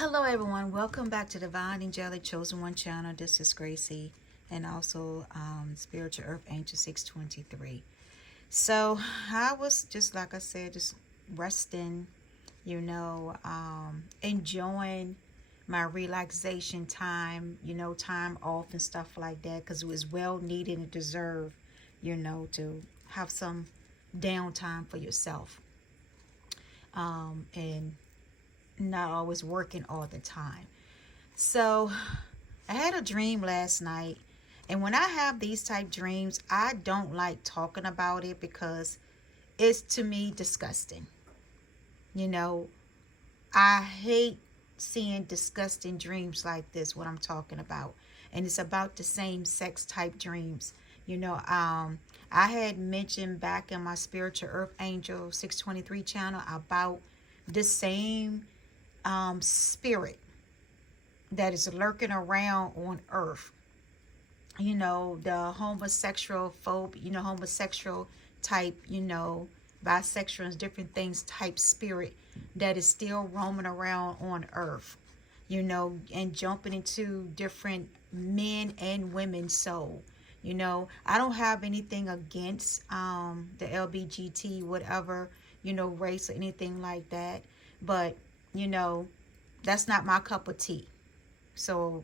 Hello everyone, welcome back to Divine Angelic Chosen One channel. This is Gracie and also Spiritual Earth Angel 623. So I was just, like I said, just resting, enjoying my relaxation time, time off and stuff like that, because it was well needed and deserved, to have some downtime for yourself. And not always working all the time. So I had a dream last night, and when I have these type dreams, I don't like talking about it because it's, to me, disgusting. You know, I hate seeing disgusting dreams like this, what I'm talking about. And it's about the same sex type dreams. I had mentioned back in my Spiritual Earth Angel 623 channel about the same spirit that is lurking around on earth. The homosexual homosexual type, bisexual and different things type spirit that is still roaming around on earth, and jumping into different men and women's soul. I don't have anything against the LBGT, whatever, race or anything like that. But that's not my cup of tea. So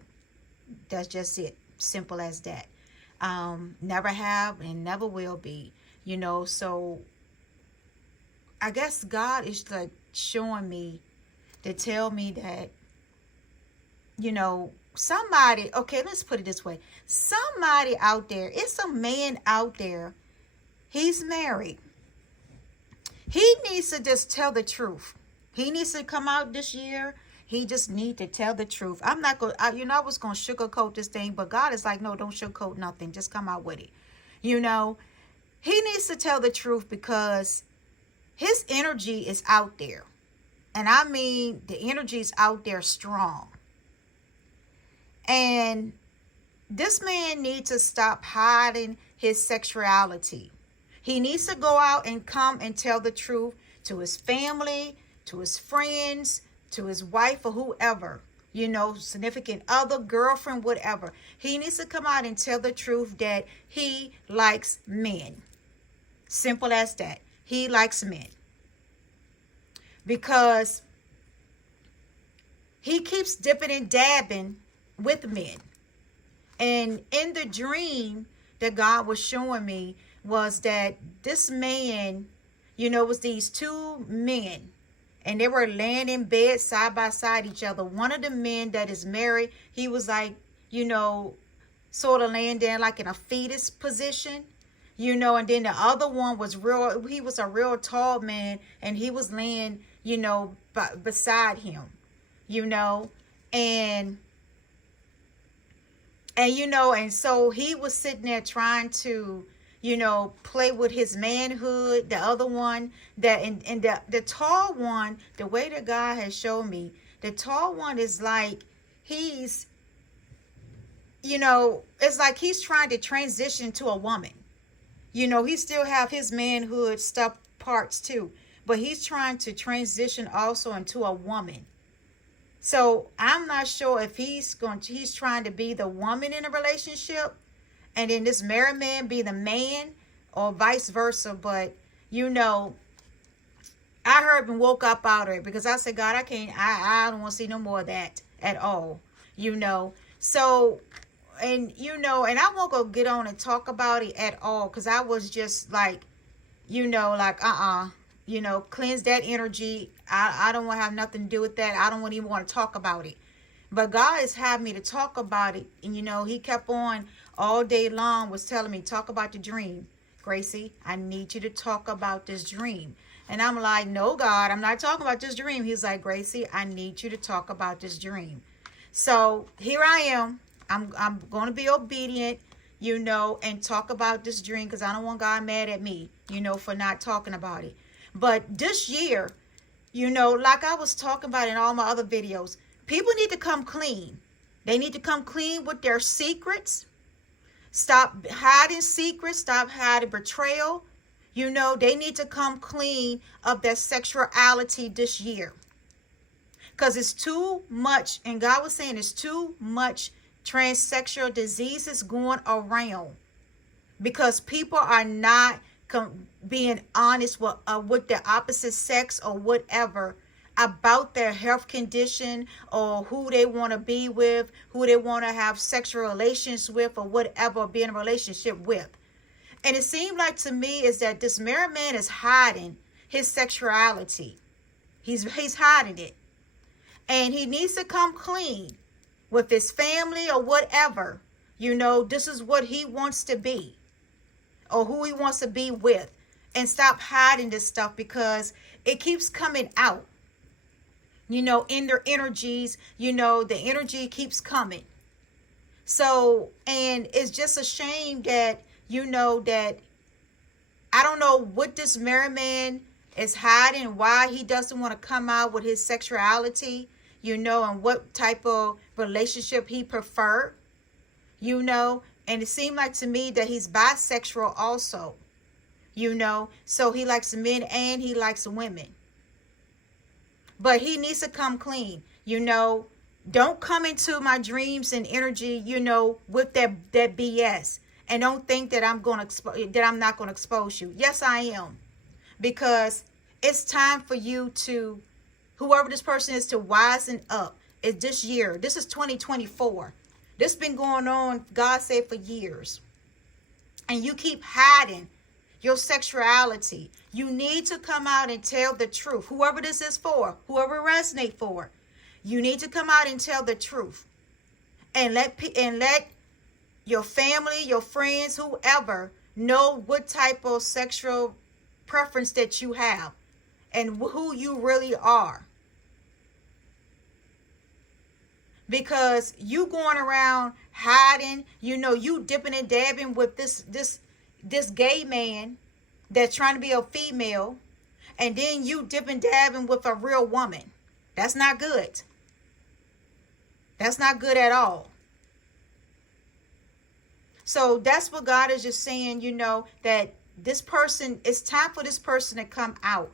that's just it. Simple as that. Never have and never will be. So I guess God is like showing me to tell me that, somebody, okay, let's put it this way. Somebody out there, it's a man out there, he's married. He needs to just tell the truth. He needs to come out this year. He just need to tell the truth. I'm not going to, I was going to sugarcoat this thing, but God is like, no, don't sugarcoat nothing. Just come out with it. He needs to tell the truth because his energy is out there. And I mean, the energy is out there strong. And this man needs to stop hiding his sexuality. He needs to go out and come and tell the truth to his family, to his friends, to his wife or whoever, significant other, girlfriend, whatever. He needs to come out and tell the truth that he likes men. Simple as that. He likes men. Because he keeps dipping and dabbing with men. And in the dream that God was showing me was that this man, was these two men. And they were laying in bed side by side each other. One of the men that is married, he was like, sort of laying there like in a fetus position. And then the other one was he was a real tall man. And he was laying, beside him, And so he was sitting there trying to, play with his manhood. The other one, the tall one, the way that God has shown me, the tall one is like he's, it's like he's trying to transition to a woman. He still have his manhood stuff parts too, but he's trying to transition also into a woman. So I'm not sure if he's trying to be the woman in a relationship, and then this married man be the man, or vice versa. But, I heard and woke up out of it because I said, God, I don't want to see no more of that at all, So, and I won't go get on and talk about it at all because I was just like, cleanse that energy. I don't want to have nothing to do with that. I don't even want to talk about it. But God has had me to talk about it. And, he kept on all day long was telling me, talk about the dream. Gracie, I need you to talk about this dream. And I'm like, no, God, I'm not talking about this dream. He's like, Gracie, I need you to talk about this dream. So here I am. I'm going to be obedient, and talk about this dream because I don't want God mad at me, for not talking about it. But this year, like I was talking about in all my other videos, people need to come clean. They need to come clean with their secrets. Stop hiding secrets. Stop hiding betrayal. They need to come clean of their sexuality this year. Because it's too much, and God was saying it's too much transsexual diseases going around, because people are not being honest with the opposite sex or whatever about their health condition, or who they want to be with, who they want to have sexual relations with, or whatever, be in a relationship with. And it seemed like to me is that this married man is hiding his sexuality. He's hiding it. And he needs to come clean with his family or whatever. This is what he wants to be, or who he wants to be with, and stop hiding this stuff, because it keeps coming out, in their energies. The energy keeps coming. So, and it's just a shame that, that I don't know what this married man is hiding, why he doesn't want to come out with his sexuality, and what type of relationship he prefer, and it seemed like to me that he's bisexual also, so he likes men and he likes women. But he needs to come clean, don't come into my dreams and energy, with that BS, and don't think that I'm not going to expose you. Yes, I am, because it's time for you to, whoever this person is, to wisen up. It's this year. This is 2024. This has been going on, God said, for years. And you keep hiding your sexuality. You need to come out and tell the truth. Whoever this is for, whoever it resonates for, you need to come out and tell the truth. And let your family, your friends, whoever, know what type of sexual preference that you have and who you really are. Because you going around hiding, you dipping and dabbing with this gay man that's trying to be a female, and then you dipping and dabbing with a real woman. That's not good. That's not good at all. So that's what God is just saying, that this person, it's time for this person to come out.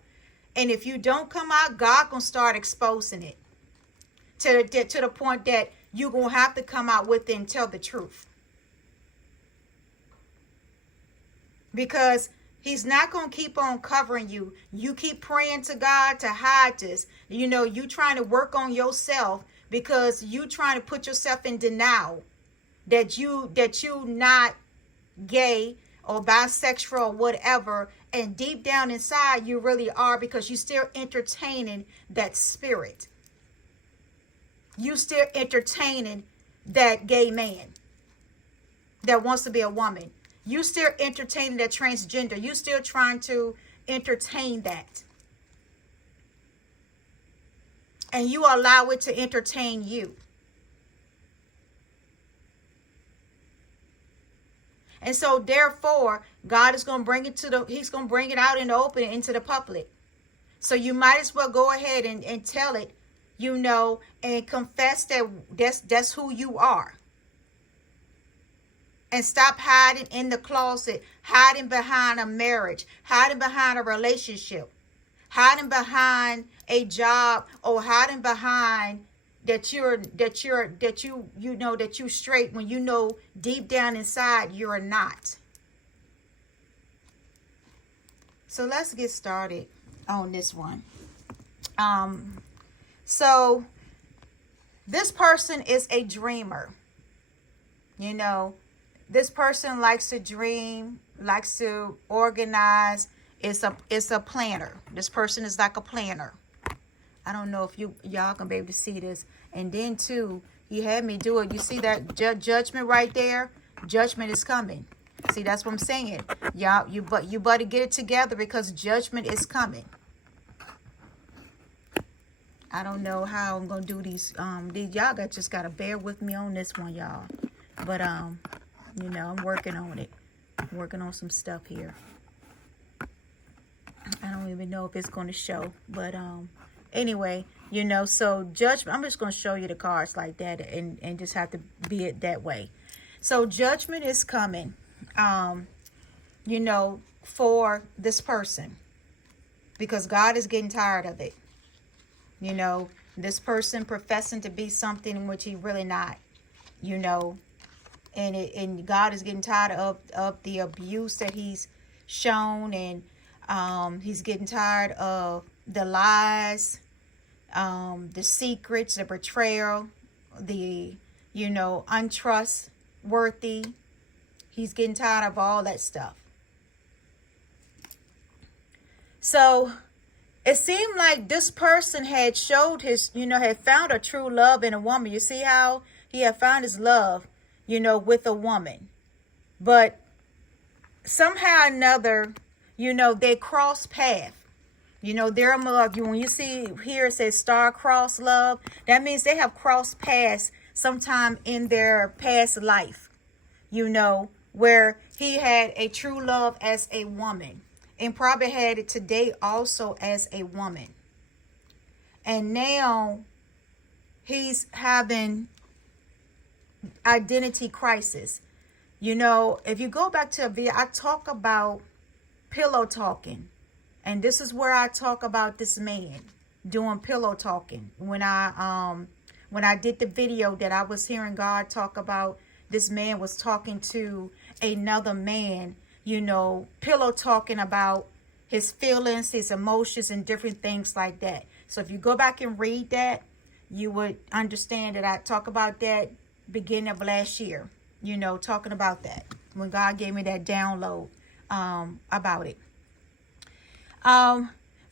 And if you don't come out, God gonna start exposing it to the point that you're gonna have to come out with it and tell the truth. Because he's not gonna keep on covering you. You keep praying to God to hide this. You trying to work on yourself, because you trying to put yourself in denial that you not gay or bisexual or whatever, and deep down inside you really are, because you still entertaining that spirit. You still entertaining that gay man that wants to be a woman. You still entertaining that transgender. You still trying to entertain that. And you allow it to entertain you. And so therefore, God is going to bring it he's going to bring it out in the open, into the public. So you might as well go ahead and tell it, and confess that that's who you are. And stop hiding in the closet, hiding behind a marriage, hiding behind a relationship, hiding behind a job, or hiding behind that you straight, when deep down inside you're not. So let's get started on this one. So this person is a dreamer. This person likes to dream, likes to organize. It's a planner. This person is like a planner. I don't know if y'all can be able to see this. And then too, he had me do it. You see that judgment right there? Judgment is coming. See, that's what I'm saying. Y'all, you better get it together, because judgment is coming. I don't know how I'm gonna do these. Y'all just gotta bear with me on this one, y'all. But I'm working on it. I'm working on some stuff here. I don't even know if it's gonna show, but anyway, so judgment. I'm just gonna show you the cards like that, and just have to be it that way. So judgment is coming, for this person, because God is getting tired of it. This person professing to be something in which he really not, you know. And God is getting tired of the abuse that he's shown, and he's getting tired of the lies, the secrets, the betrayal, the, you know, untrustworthy. He's getting tired of all that stuff. So it seemed like this person had showed his, you know, had found a true love in a woman. You see how he had found his love, you know, with a woman. But somehow or another, you know, they cross paths. You know, their love, when you see here it says star-crossed love, that means they have crossed paths sometime in their past life, you know, where he had a true love as a woman and probably had it today also as a woman. And now he's having identity crisis. You know, if you go back to a video, I talk about pillow talking. And this is where I talk about this man doing pillow talking. When I did the video that I was hearing God talk about, this man was talking to another man, you know, pillow talking about his feelings, his emotions, and different things like that. So if you go back and read that, you would understand that I talk about that beginning of last year, you know, talking about that when God gave me that download about it.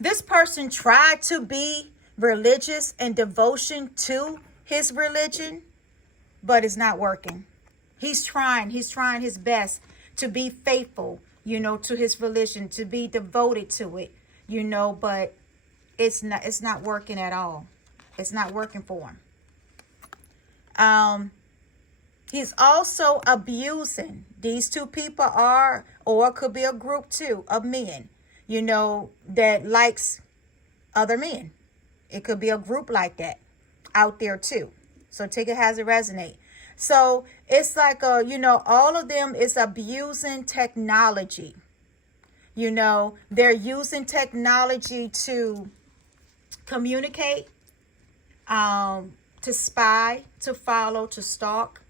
This person tried to be religious and devotion to his religion, but it's not working. He's trying his best to be faithful, you know, to his religion, to be devoted to it, you know, but it's not working at all. It's not working for him. He's also abusing. These two people are, or it could be a group too, of men, you know, that likes other men. It could be a group like that out there too. So take it as it resonate. So it's like, you know, all of them is abusing technology. You know, they're using technology to communicate, to spy, to follow, to stalk,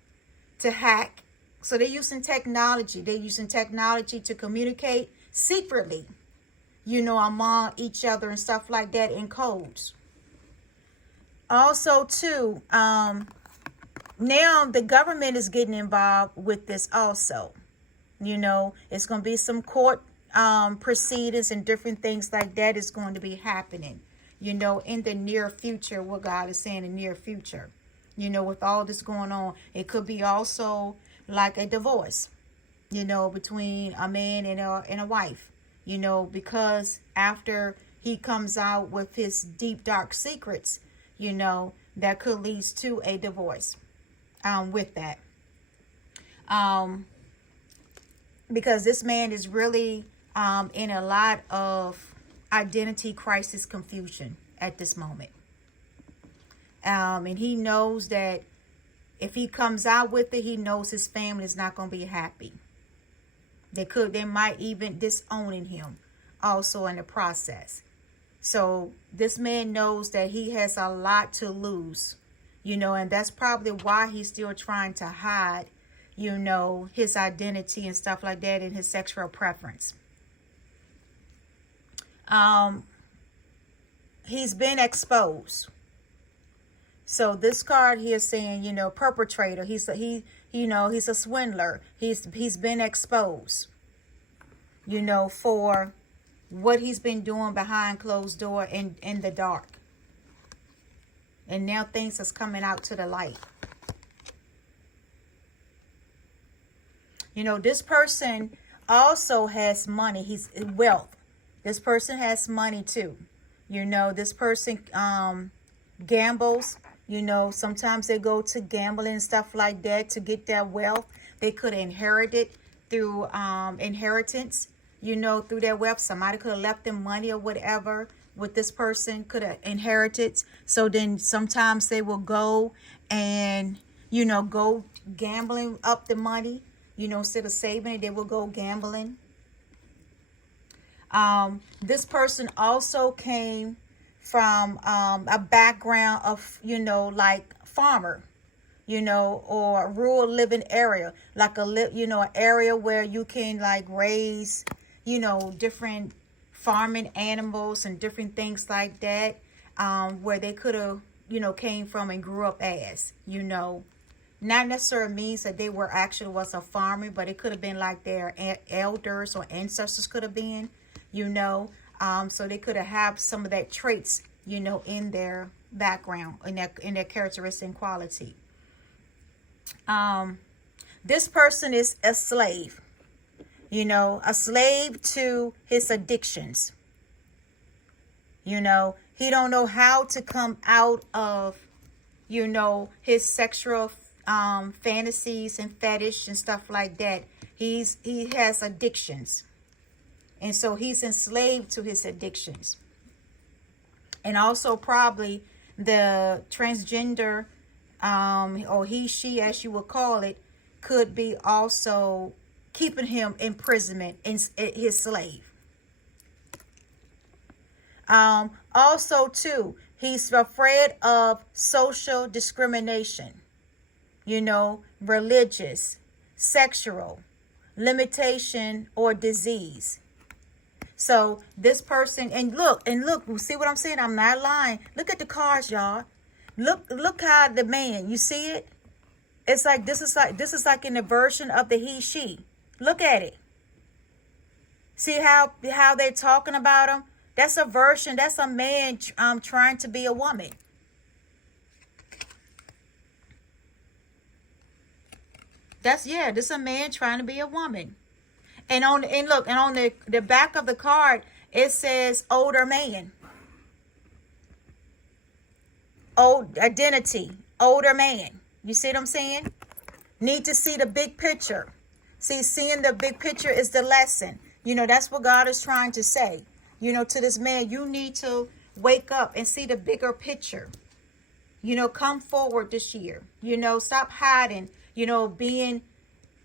to hack. So they're using technology. They're using technology to communicate secretly, you know, among each other and stuff like that in codes. Also, too, now the government is getting involved with this also. You know, it's going to be some court proceedings and different things like that is going to be happening, you know, in the near future, what God is saying in the near future. You know, with all this going on, it could be also like a divorce, you know, between a man and a wife, you know, because after he comes out with his deep, dark secrets, you know, that could lead to a divorce with that. Because this man is really in a lot of identity crisis confusion at this moment. And he knows that if he comes out with it, he knows his family is not going to be happy. They might even disowning him also in the process. So this man knows that he has a lot to lose, you know, and that's probably why he's still trying to hide, you know, his identity and stuff like that and his sexual preference. He's been exposed. So this card here is saying, you know, perpetrator. He's a swindler. He's been exposed, you know, for what he's been doing behind closed door and in the dark. And now things is coming out to the light. You know, this person also has money. He's wealth. This person has money too. You know, this person gambles. You know, sometimes they go to gambling and stuff like that to get their wealth. They could inherit it through inheritance, you know, through their wealth. Somebody could have left them money or whatever with this person could have inherited. So then sometimes they will go and, you know, go gambling up the money. You know, instead of saving it, they will go gambling. This person also came from a background of, like farmer, or a rural living area, like an area where you can like raise, different farming animals and different things like that, where they could have, came from and grew up as, not necessarily means that they were actually was a farmer, but it could have been like their elders or ancestors could have been, so they could have some of that traits, in their background, in their characteristic and quality. This person is a slave, a slave to his addictions. He don't know how to come out of, his sexual fantasies and fetish and stuff like that. He has addictions, and so he's enslaved to his addictions. And also probably the transgender, or he, she, as you would call it, could be also keeping him imprisonment in his slave. Also too, he's afraid of social discrimination, religious, sexual, limitation, or disease. So this person, and look, see what I'm saying? I'm not lying. Look at the cards, y'all. Look how the man, you see it? It's like this is like in the version of the he, she. Look at it. See how they're talking about him? That's a version, that's a man trying to be a woman. This is a man trying to be a woman. And on the back of the card, it says older man. Old identity, older man. You see what I'm saying? Need to see the big picture. See, seeing the big picture is the lesson. That's what God is trying to say. To this man, you need to wake up and see the bigger picture. Come forward this year. Stop hiding, being,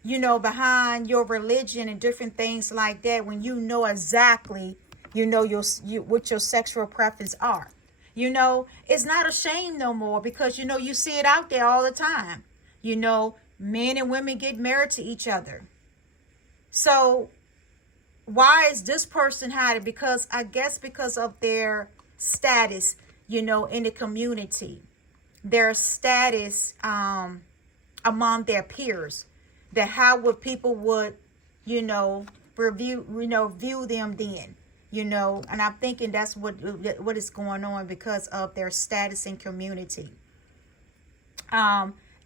behind your religion and different things like that, when you know exactly, what your sexual preference are. It's not a shame no more, because, you see it out there all the time. Men and women get married to each other. So why is this person hiding? Because I guess because of their status, in the community, their status among their peers, that how would people would, view them then, and I'm thinking that's what is going on because of their status in community.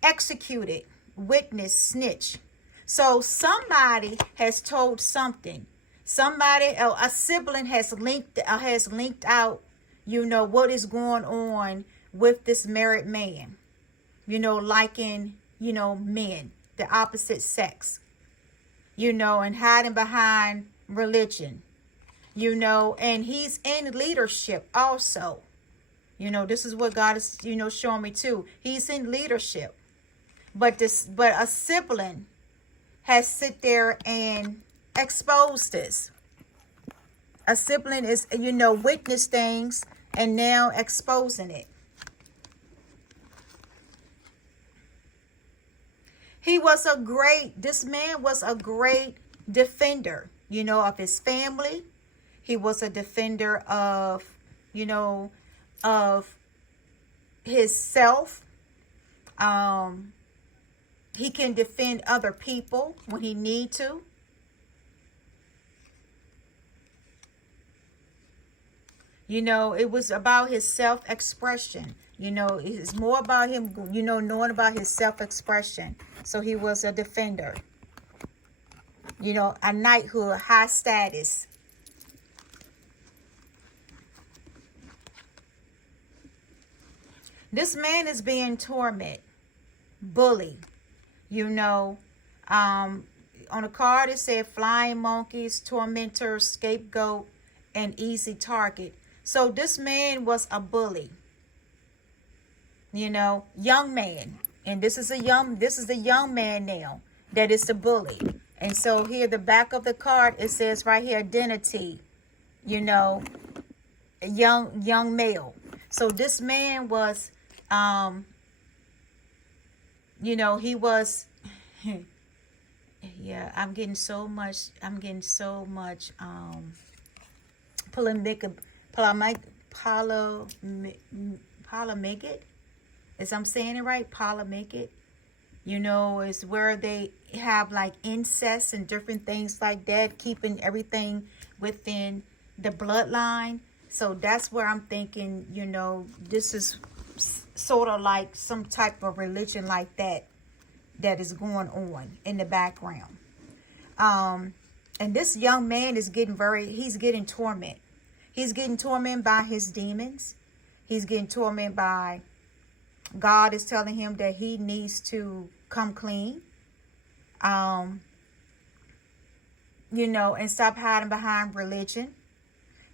Executed, witness, snitch. So somebody has told something. Somebody, a sibling has linked out, what is going on with this married man, liking, men, the opposite sex, and hiding behind religion, and he's in leadership also. This is what God is, showing me too. He's in leadership, but a sibling has sit there and exposed this. A sibling is, witnessed things and now exposing it. This man was a great defender, of his family. He was a defender of, of his self. He can defend other people when he need to. It was about his self-expression. It's more about him, knowing about his self-expression. So he was a defender. A knighthood, high status. This man is being tormented, bullied. On the card it said flying monkeys, tormentor, scapegoat, and easy target. So this man was a bully. Young man. And this is the young man now that is the bully. And so here, the back of the card, it says right here, identity, young male. So this man was, he was, yeah, I'm getting so much, polemic, polemic, polemic, is I'm saying it right, polemic. Is where they have like incest and different things like that, keeping everything within the bloodline. So that's where I'm thinking, this is sort of like some type of religion like that is going on in the background. And this young man is he's getting torment. He's getting tormented by his demons. He's getting tormented by, God is telling him that he needs to come clean. And stop hiding behind religion.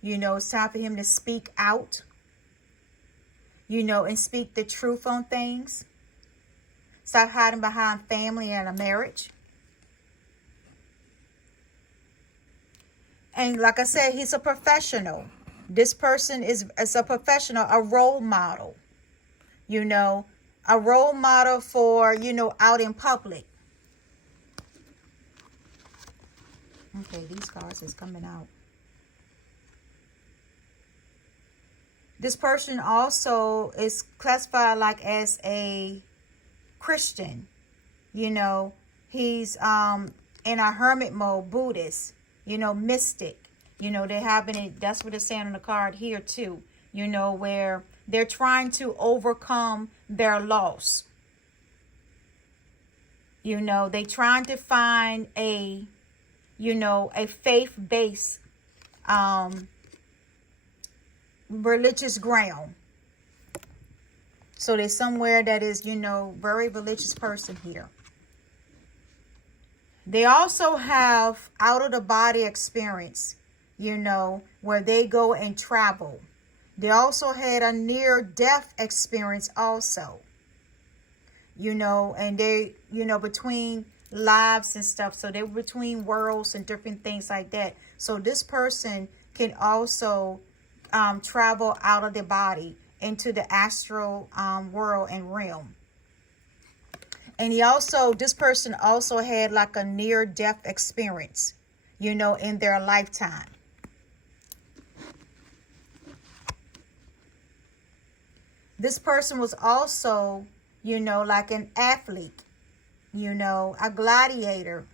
It's time for him to speak out, and speak the truth on things. Stop hiding behind family and a marriage. And like I said, he's a professional. This person is a professional, a role model. A role model for, out in public. Okay, these cards is coming out. This person also is classified like as a Christian. He's in a hermit mode, Buddhist, mystic. They're having it, that's what they're saying on the card here too, where they're trying to overcome their loss. They trying to find a faith-based religious ground. So there's somewhere that is, very religious person here. They also have out of the body experience, where they go and travel. They also had a near-death experience also. And they, between lives and stuff. So they're between worlds and different things like that. So this person can also travel out of the body into the astral world and realm. And this person also had like a near-death experience, in their lifetime. This person was also, like an athlete, a gladiator,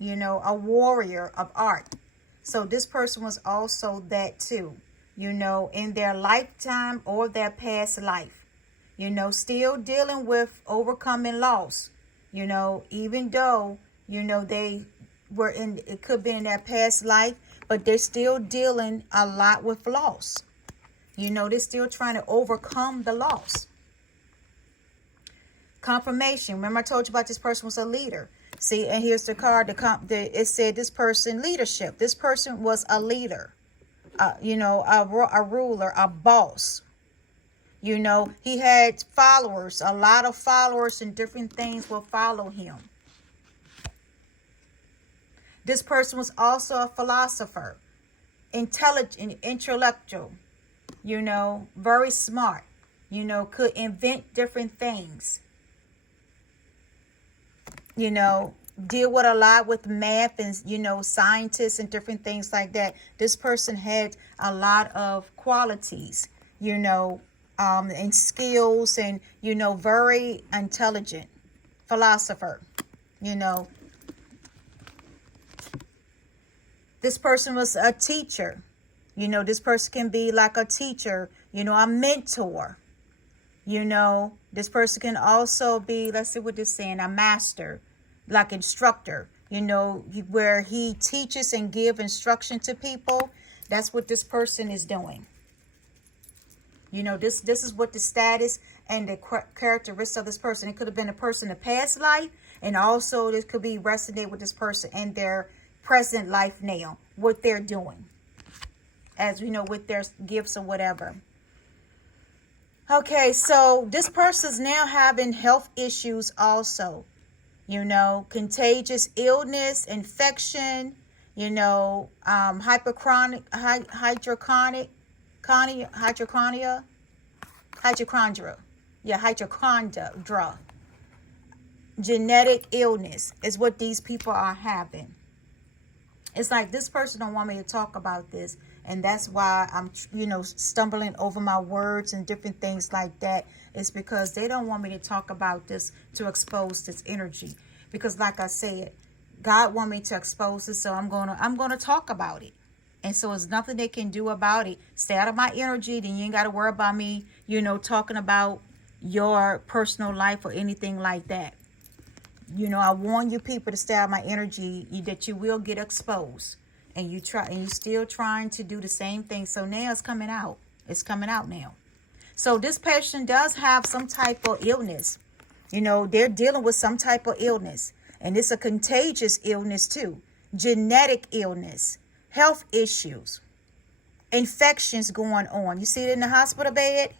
a warrior of art. So this person was also that too, in their lifetime or their past life, still dealing with overcoming loss, even though, they were it could be in their past life, but they're still dealing a lot with loss. They're still trying to overcome the loss. Confirmation. Remember I told you about this person was a leader. See, and here's the card. It said this person leadership. This person was a leader, a ruler, a boss. He had followers. A lot of followers and different things will follow him. This person was also a philosopher, intelligent, intellectual, very smart, could invent different things. Deal with a lot with math and, scientists and different things like that. This person had a lot of qualities, and skills and, very intelligent philosopher, This person was a teacher. This person can be like a teacher, a mentor. This person can also be, let's see what this is saying, a master, like instructor, where he teaches and give instruction to people. That's what this person is doing. This is what the status and the characteristics of this person. It could have been a person in a past life, and also this could be resonate with this person in their present life now, what they're doing, as with their gifts or whatever. Okay, so this person's now having health issues also, contagious illness, infection, hydrochronic, hypochondria. Yeah, hypochondria. Genetic illness is what these people are having. It's like this person don't want me to talk about this, and that's why I'm, stumbling over my words and different things like that. It's because they don't want me to talk about this, to expose this energy. Because like I said, God want me to expose this, so I'm gonna talk about it. And so there's nothing they can do about it. Stay out of my energy, then you ain't gotta worry about me, talking about your personal life or anything like that. I warn you people to stay out of my energy, that you will get exposed. And you still trying to do the same thing. So now it's coming out. It's coming out now. So this patient does have some type of illness. They're dealing with some type of illness. And it's a contagious illness too. Genetic illness. Health issues. Infections going on. You see it in the hospital bed?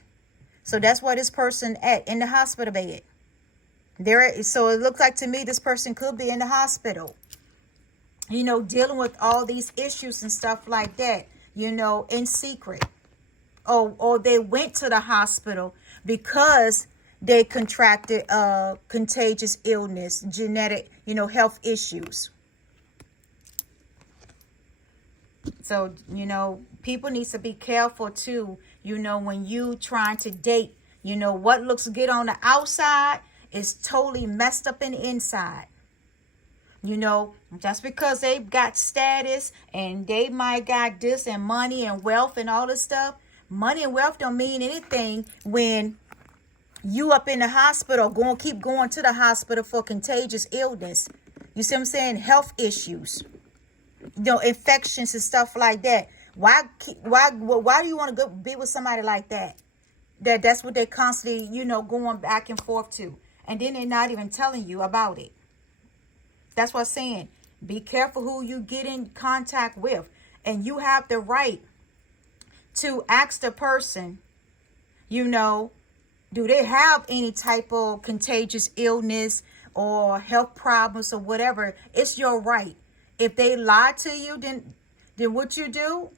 So that's where this person at, in the hospital bed. So it looks like to me this person could be in the hospital, dealing with all these issues and stuff like that, in secret. Or they went to the hospital because they contracted a contagious illness, genetic, health issues. So, people need to be careful too, when you trying to date, what looks good on the outside is totally messed up in the inside. Just because they've got status and they might got this and money and wealth and all this stuff, money and wealth don't mean anything when you up in the hospital, keep going to the hospital for contagious illness. You see what I'm saying? Health issues, infections and stuff like that. Why do you want to go be with somebody like that? That's what they constantly, going back and forth to. And then they're not even telling you about it. That's what I'm saying. Be careful who you get in contact with. And you have the right to ask the person, do they have any type of contagious illness or health problems or whatever? It's your right. If they lie to you, then what you do,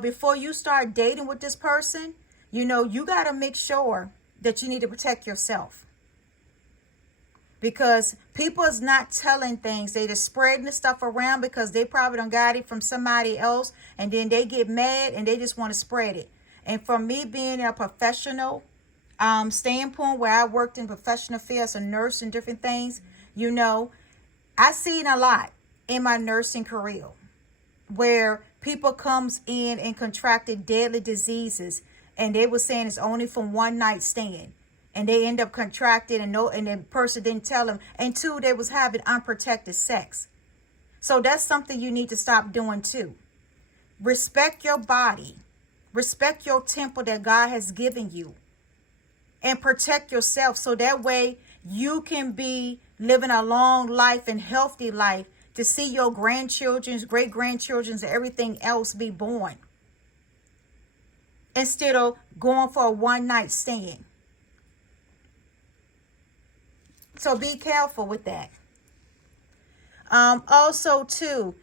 before you start dating with this person, you got to make sure that you need to protect yourself. Because people is not telling things. They just spreading the stuff around because they probably done got it from somebody else. And then they get mad and they just want to spread it. And for me being a professional standpoint, where I worked in professional field as a nurse and different things, I seen a lot in my nursing career where people comes in and contracted deadly diseases. And they were saying it's only from one night stand. And they end up contracted and the person didn't tell them. And two, they was having unprotected sex. So that's something you need to stop doing too. Respect your body. Respect your temple that God has given you. And protect yourself so that way you can be living a long life and healthy life to see your grandchildren's, great-grandchildren's, and everything else be born. Instead of going for a one-night stand. So be careful with that. Also, too,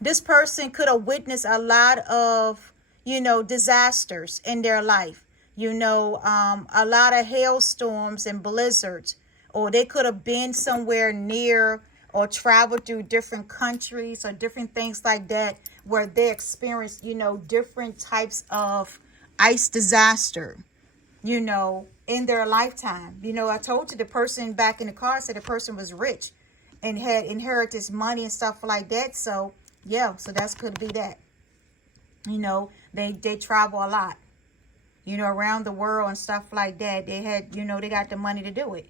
this person could have witnessed a lot of, disasters in their life. A lot of hailstorms and blizzards. Or they could have been somewhere near or traveled through different countries or different things like that where they experienced, different types of ice disaster, in their lifetime. I told you the person back in the car said the person was rich and had inherited this money and stuff like that. So, yeah, so that could be that. They travel a lot, around the world and stuff like that. They had, they got the money to do it.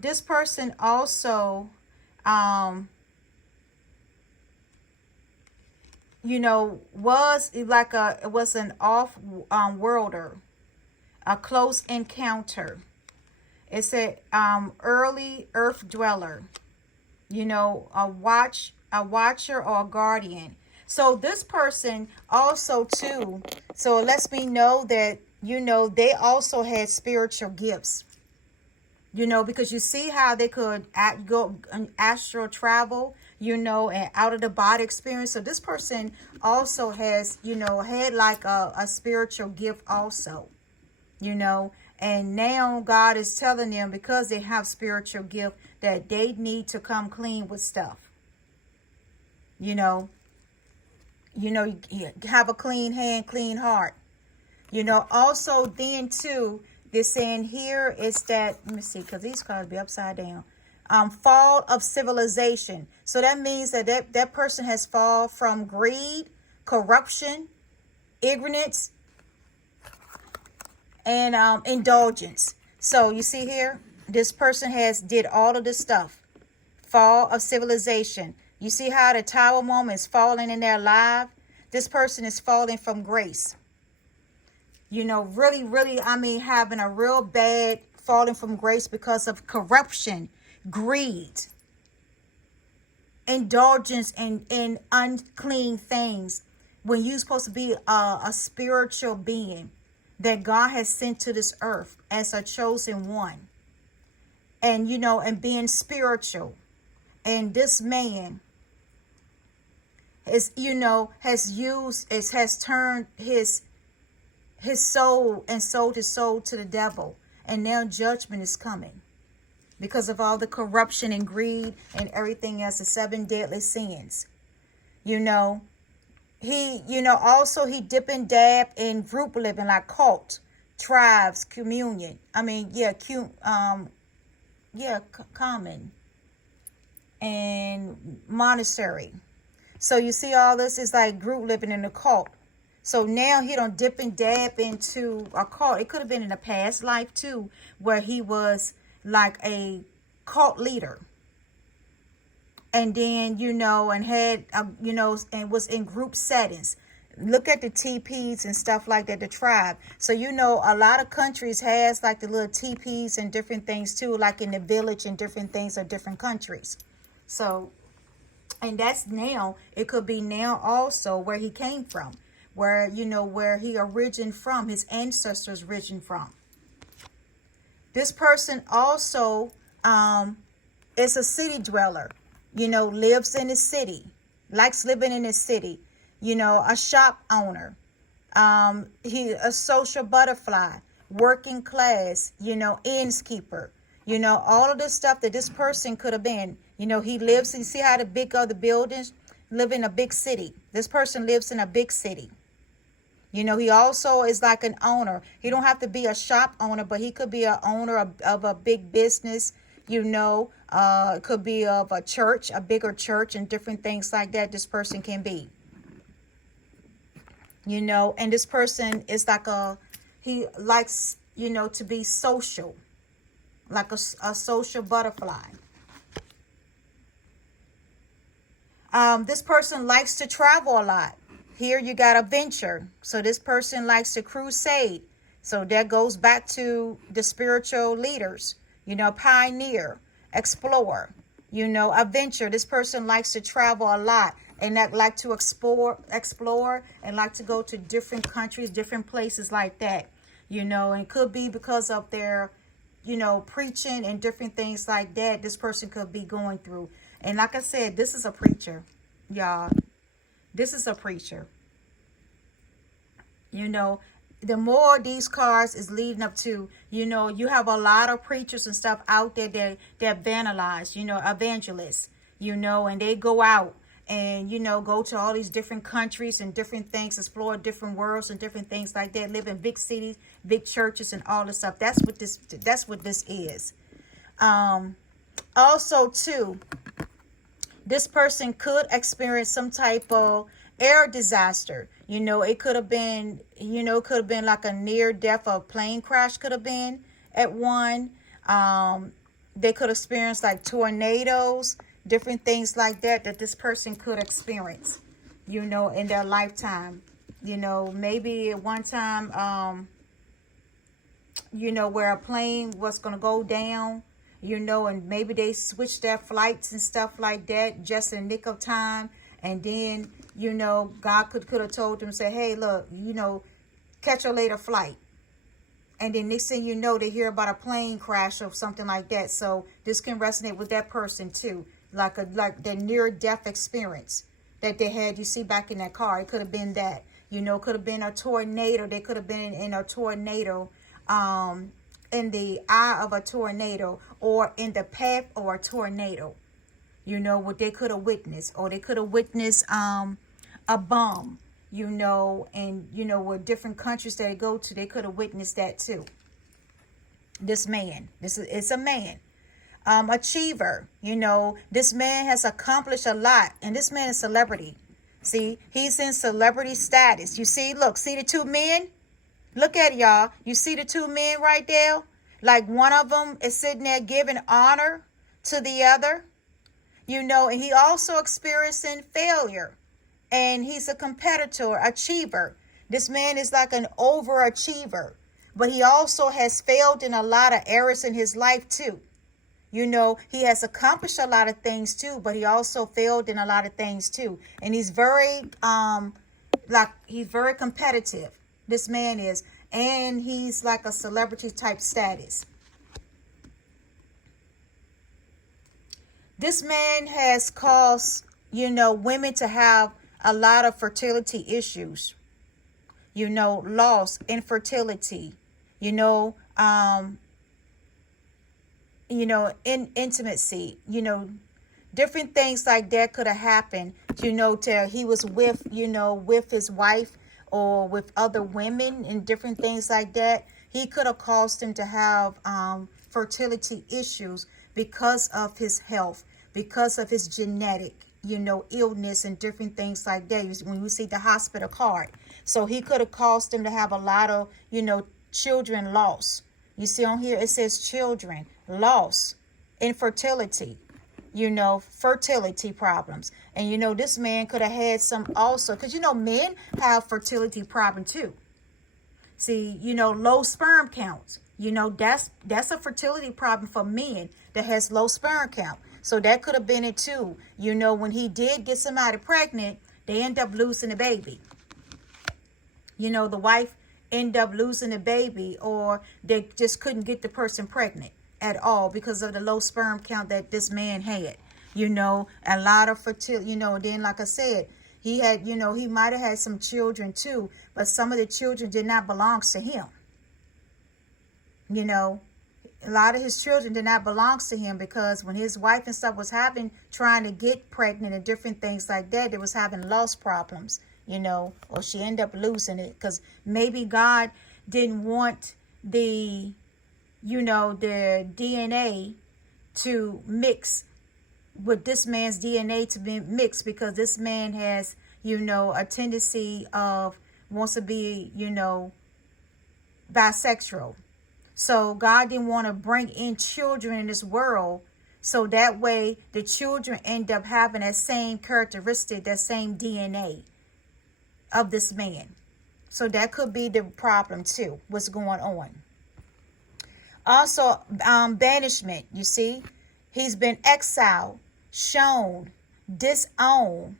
This person also, was an off-worlder, a close encounter. It said early earth dweller, a watcher or a guardian. So this person also too, so it lets me know that, they also had spiritual gifts. You know, because you see how they could go astral travel, you know, and out of the body experience. So this person also has, you know, had like a spiritual gift also, you know. And now God is telling them, because they have spiritual gift, that they need to come clean with stuff. You know, you have a clean hand, clean heart. You know, also then too, they're saying here is that, let me see, because these cards be upside down. Fall of civilization. So that means that person has fall from greed, corruption, ignorance, and indulgence. So you see here, this person has did all of this stuff. Fall of civilization. You see how the tower moment is falling in their life? This person is falling from grace. You know, really, really, I mean, having a real bad falling from grace because of corruption, greed, indulgence in unclean things, when you're supposed to be a spiritual being that God has sent to this earth as a chosen one. And, you know, and being spiritual. And this man is, you know, has turned his soul and sold his soul to the devil. And now judgment is coming because of all the corruption and greed and everything else, the 7 deadly sins. You know, also he dip and dab in group living, like cult, tribes, communion. I mean, common and monastery. So you see, all this is like group living in a cult. So now he don't dip and dab into a cult. It could have been in a past life too, where he was like a cult leader. And then, you know, and had, you know, and was in group settings. Look at the TPs and stuff like that, the tribe. So, you know, a lot of countries has like the little TPs and different things too, like in the village and different things of different countries. So, and that's now, it could be now also where he came from, where, you know, where he originated from, his ancestors originated from. This person also is a city dweller, you know, lives in the city, likes living in the city, you know, a shop owner, he a social butterfly, working class, you know, innkeeper, you know, all of this stuff that this person could have been. You know, he lives, you see how the big of the buildings, live in a big city. This person lives in a big city. You know, he also is like an owner. He don't have to be a shop owner, but he could be an owner of a big business, you know. It could be of a church, a bigger church, and different things like that this person can be. You know, and this person is like he likes, you know, to be social, like a social butterfly. This person likes to travel a lot. Here you got a venture. So this person likes to crusade. So that goes back to the spiritual leaders, you know, pioneer, explorer, you know, adventure. This person likes to travel a lot and that like to explore and like to go to different countries, different places like that, you know, and it could be because of their, you know, preaching and different things like that this person could be going through. And like I said, this is a preacher, y'all. This is a preacher. You know, the more these cards is leading up to, you know, you have a lot of preachers and stuff out there that vandalize, you know, evangelists, you know, and they go out and, you know, go to all these different countries and different things, explore different worlds and different things like that, live in big cities, big churches and all this stuff. That's what this is. Also too, this person could experience some type of air disaster. You know, it could have been, you know, could have been like a near death or plane crash could have been at one. They could experience like tornadoes, different things like that this person could experience, you know, in their lifetime. You know, maybe at one time, you know, where a plane was going to go down, you know, and maybe they switched their flights and stuff like that just in the nick of time. And then, you know, God could have told them, say, hey, look, you know, catch a later flight. And then next thing you know, they hear about a plane crash or something like that. So this can resonate with that person too, like the near-death experience that they had. You see back in that car, it could have been that. Could have been a tornado. They could have been in a tornado, in the eye of a tornado, or in the path of a tornado. What they could have witnessed, or they could have witnessed a bomb. And with different countries that they go to, they could have witnessed that too. This man, it's a man, achiever. This man has accomplished a lot, and this man is celebrity. See, he's in celebrity status. You see, look, see the two men? Look at it, y'all. You see the two men right there? Like one of them is sitting there giving honor to the other. And he also experiencing failure. And he's a competitor, achiever. This man is like an overachiever. But he also has failed in a lot of areas in his life too. He has accomplished a lot of things too, but he also failed in a lot of things too. And he's very he's very competitive. This man is, and he's like a celebrity type status. This man has caused, women to have a lot of fertility issues. Loss, infertility, in intimacy, different things like that could have happened, till he was with, with his wife or with other women and different things like that. He could have caused him to have fertility issues because of his health, because of his genetic, illness and different things like that. When you see the hospital card. So he could have caused him to have a lot of, children lost. You see on here, it says children lost, infertility, fertility problems. And, this man could have had some also, because, men have fertility problem too. See, low sperm counts, that's a fertility problem for men that has low sperm count. So that could have been it too. When he did get somebody pregnant, they end up losing the baby. The wife end up losing the baby, or they just couldn't get the person pregnant at all because of the low sperm count that this man had. A lot of fertility, then like I said, he had, he might have had some children too, but some of the children did not belong to him. A lot of his children did not belong to him, because when his wife and stuff was trying to get pregnant and different things like that, they was having loss problems, or she ended up losing it because maybe God didn't want the DNA to mix with this man's DNA to be mixed, because this man has, a tendency of wants to be, bisexual. So God didn't want to bring in children in this world, so that way the children end up having that same characteristic, that same DNA of this man. So that could be the problem too, what's going on. Also, banishment. You see, he's been exiled, shown, disowned,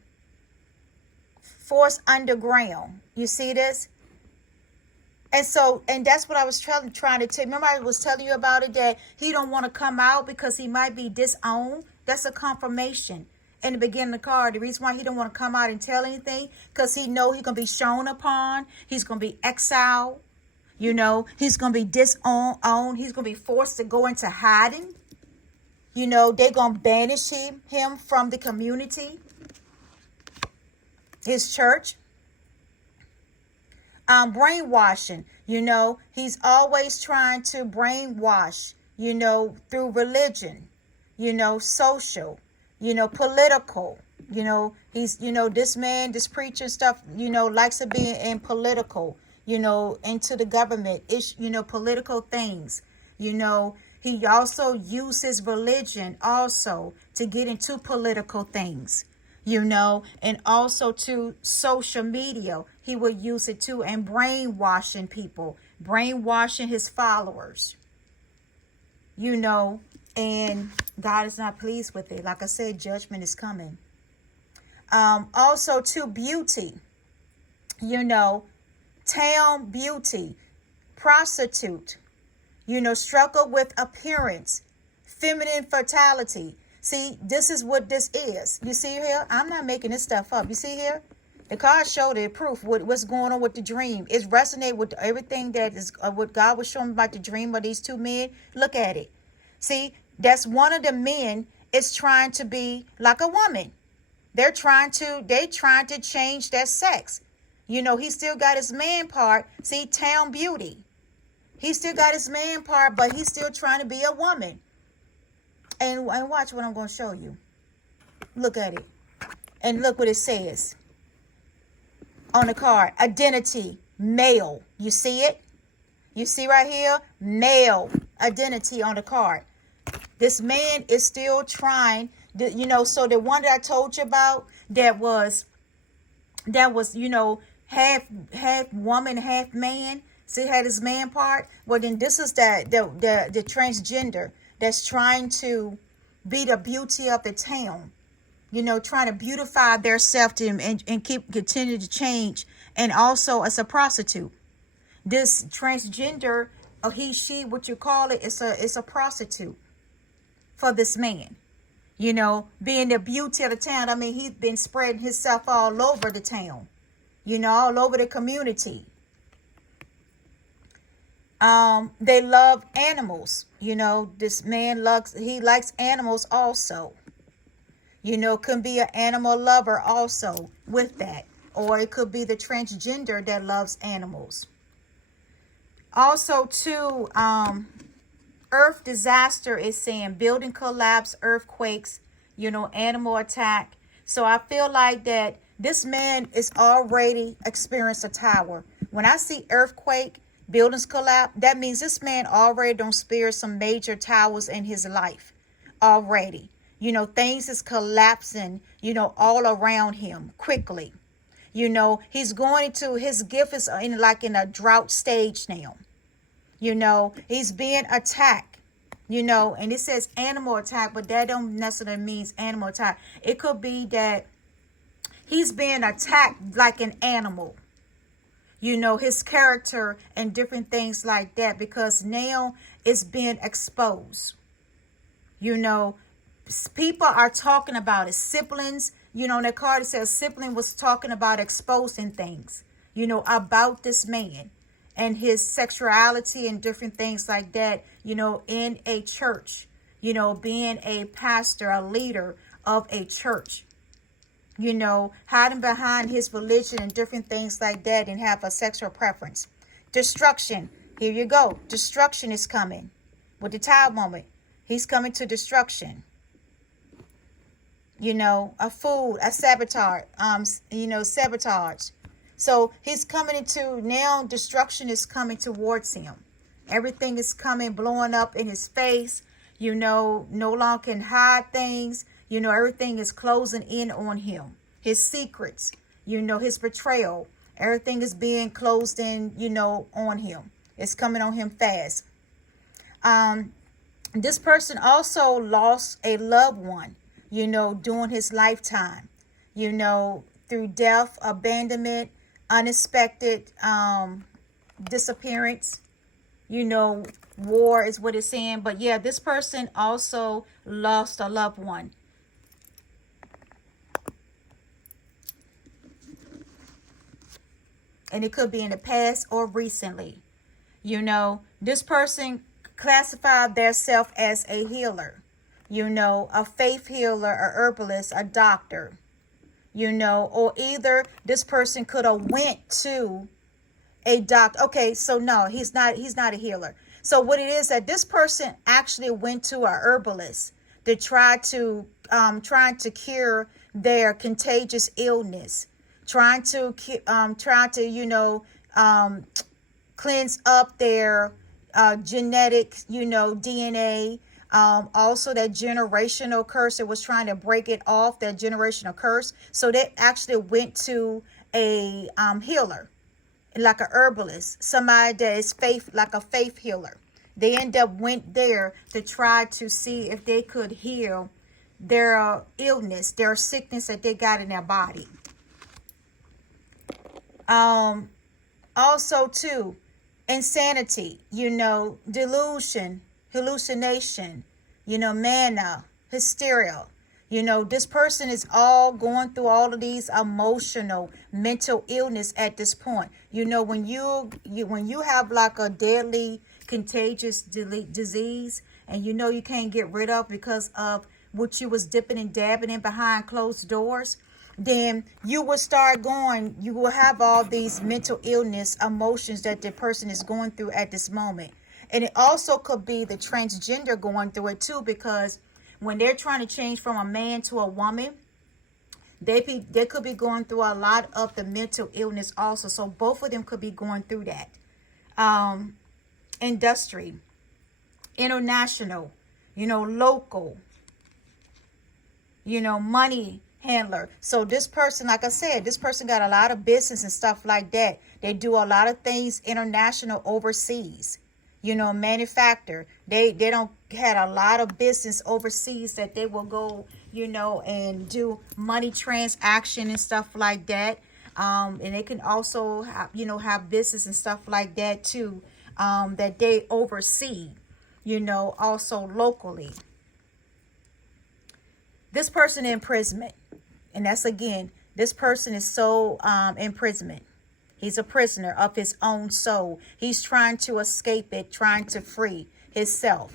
forced underground. You see this? And that's what I was trying to tell. Remember I was telling you about it, that he don't want to come out because he might be disowned. That's a confirmation in the beginning of the card. The reason why he don't want to come out and tell anything, because he know he's going to be shown upon. He's going to be exiled. He's going to be disowned. He's going to be forced to go into hiding. They're going to banish him from the community, his church. Brainwashing, he's always trying to brainwash, through religion, social, political, he's, this man, this preacher stuff, likes to be in political, into the government, political things, he also uses religion also to get into political things. And also to social media, he will use it too, and brainwashing people, brainwashing his followers, and God is not pleased with it. Like I said, judgment is coming. Also to beauty, town beauty, prostitute, struggle with appearance, feminine fertility. See, this is what this is. You see here? I'm not making this stuff up. You see here? The card showed it, proof what's going on with the dream. It's resonate with everything that is what God was showing about the dream of these two men. Look at it. See, that's one of the men is trying to be like a woman. They trying to change their sex. He still got his man part. See, town beauty. He still got his man part, but he's still trying to be a woman. And watch what I'm going to show you. Look at it. And look what it says on the card. Identity, male. You see it? You see right here? Male identity on the card. This man is still trying, so the one that I told you about that was, half woman, half man. See, had his man part. Well, then this is the transgender that's trying to be the beauty of the town. Trying to beautify their self and continue to change. And also as a prostitute. This transgender, or he, she, what you call it, it's a prostitute for this man. Being the beauty of the town. I mean, he's been spreading himself all over the town. All over the community. They love animals. This man likes animals also. Can be an animal lover also with that. Or it could be the transgender that loves animals. Also, too, earth disaster is saying building collapse, earthquakes, animal attack. So I feel like that this man is already experienced a tower. When I see earthquake, buildings collapse, that means this man already don't experience some major towers in his life already. Things is collapsing, all around him quickly. He's going to, his gift is in a drought stage now. He's being attacked, and it says animal attack, but that don't necessarily means animal attack. It could be that he's being attacked like an animal. His character and different things like that, because now it's being exposed. People are talking about it. Siblings, that card says sibling was talking about exposing things, about this man and his sexuality and different things like that, in a church, being a pastor, a leader of a church, hiding behind his religion and different things like that, and have a sexual preference. Destruction. Here you go. Destruction is coming with the Tower moment. He's coming to destruction. A food, a sabotage, sabotage. So he's coming into, now destruction is coming towards him. Everything is coming, blowing up in his face. No longer can hide things. Everything is closing in on him. His secrets, his betrayal. Everything is being closed in, on him. It's coming on him fast. This person also lost a loved one, during his lifetime, through death, abandonment, unexpected disappearance, war is what it's saying. But yeah, this person also lost a loved one. And it could be in the past or recently. This person classified themselves as a healer, a faith healer, a herbalist, a doctor, or either this person could have went to a doctor. Okay, so no, he's not a healer. So what it is that this person actually went to a herbalist to trying to cure their contagious illness, trying to cleanse up their genetic, DNA. Also that generational curse, it was trying to break it off, that generational curse. So they actually went to a healer, like a herbalist, somebody that is like a faith healer. They end up went there to try to see if they could heal their illness, their sickness that they got in their body. Also too, insanity, delusion, hallucination, mania, hysteria. This person is all going through all of these emotional, mental illness at this point. When you have like a deadly, contagious disease, and you can't get rid of because of what you was dipping and dabbing in behind closed doors, then you will have all these mental illness emotions that the person is going through at this moment. And it also could be the transgender going through it too, because when they're trying to change from a man to a woman, they could be going through a lot of the mental illness also. So both of them could be going through that. Industry, international, local, money handler. So this person, like I said, this person got a lot of business and stuff like that. They do a lot of things international, overseas, manufacture. They don't had a lot of business overseas that they will go, and do money transaction and stuff like that. And they can also have business and stuff like that too, that they oversee, also locally. This person in imprisonment. And that's, again, this person is so imprisonment. He's a prisoner of his own soul. He's trying to escape it, trying to free himself.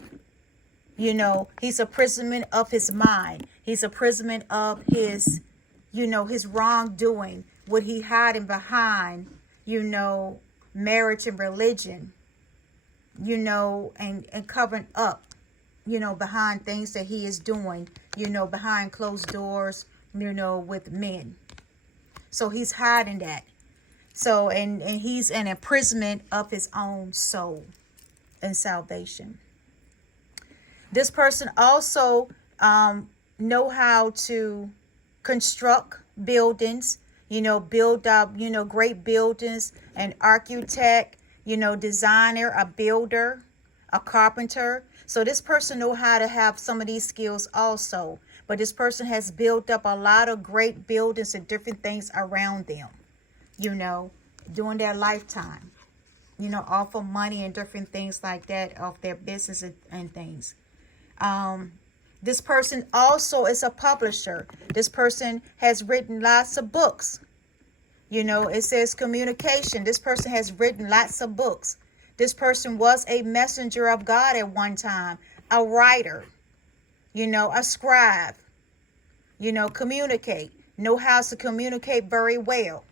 He's a imprisonment of his mind. He's a imprisonment of his, his wrongdoing, what he hiding behind, marriage and religion, and covering up, behind things that he is doing, behind closed doors, with men. So he's hiding that. So, and he's an imprisonment of his own soul and salvation. This person also know how to construct buildings, build up, great buildings, an architect, designer, a builder, a carpenter. So this person know how to have some of these skills also. But this person has built up a lot of great buildings and different things around them, during their lifetime, off of money and different things like that, off their business and things. This person also is a publisher. This person has written lots of books. It says communication. This person has written lots of books. This person was a messenger of God at one time, a writer, a scribe, communicate, know how to communicate very well.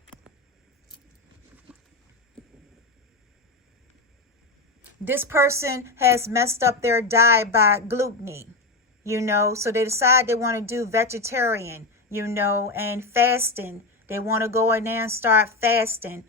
This person has messed up their diet by gluttony, so they decide they want to do vegetarian, and fasting. They want to go in there and start fasting,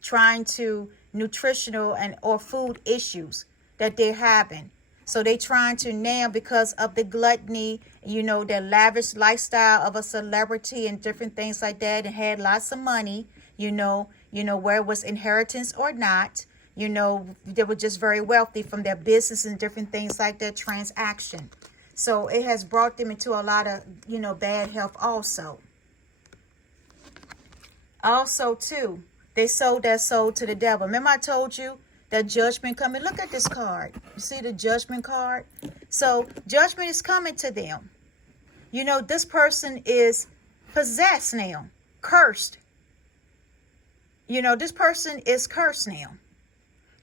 trying to nutritional and or food issues that they're having. So they trying to now, because of the gluttony, their lavish lifestyle of a celebrity and different things like that, and had lots of money, where it was inheritance or not, they were just very wealthy from their business and different things like that, transaction. So it has brought them into a lot of, bad health also. Also, too, they sold their soul to the devil. Remember I told you that judgment coming? Look at this card. You see the judgment card? So judgment is coming to them. This person is possessed now, cursed. This person is cursed now.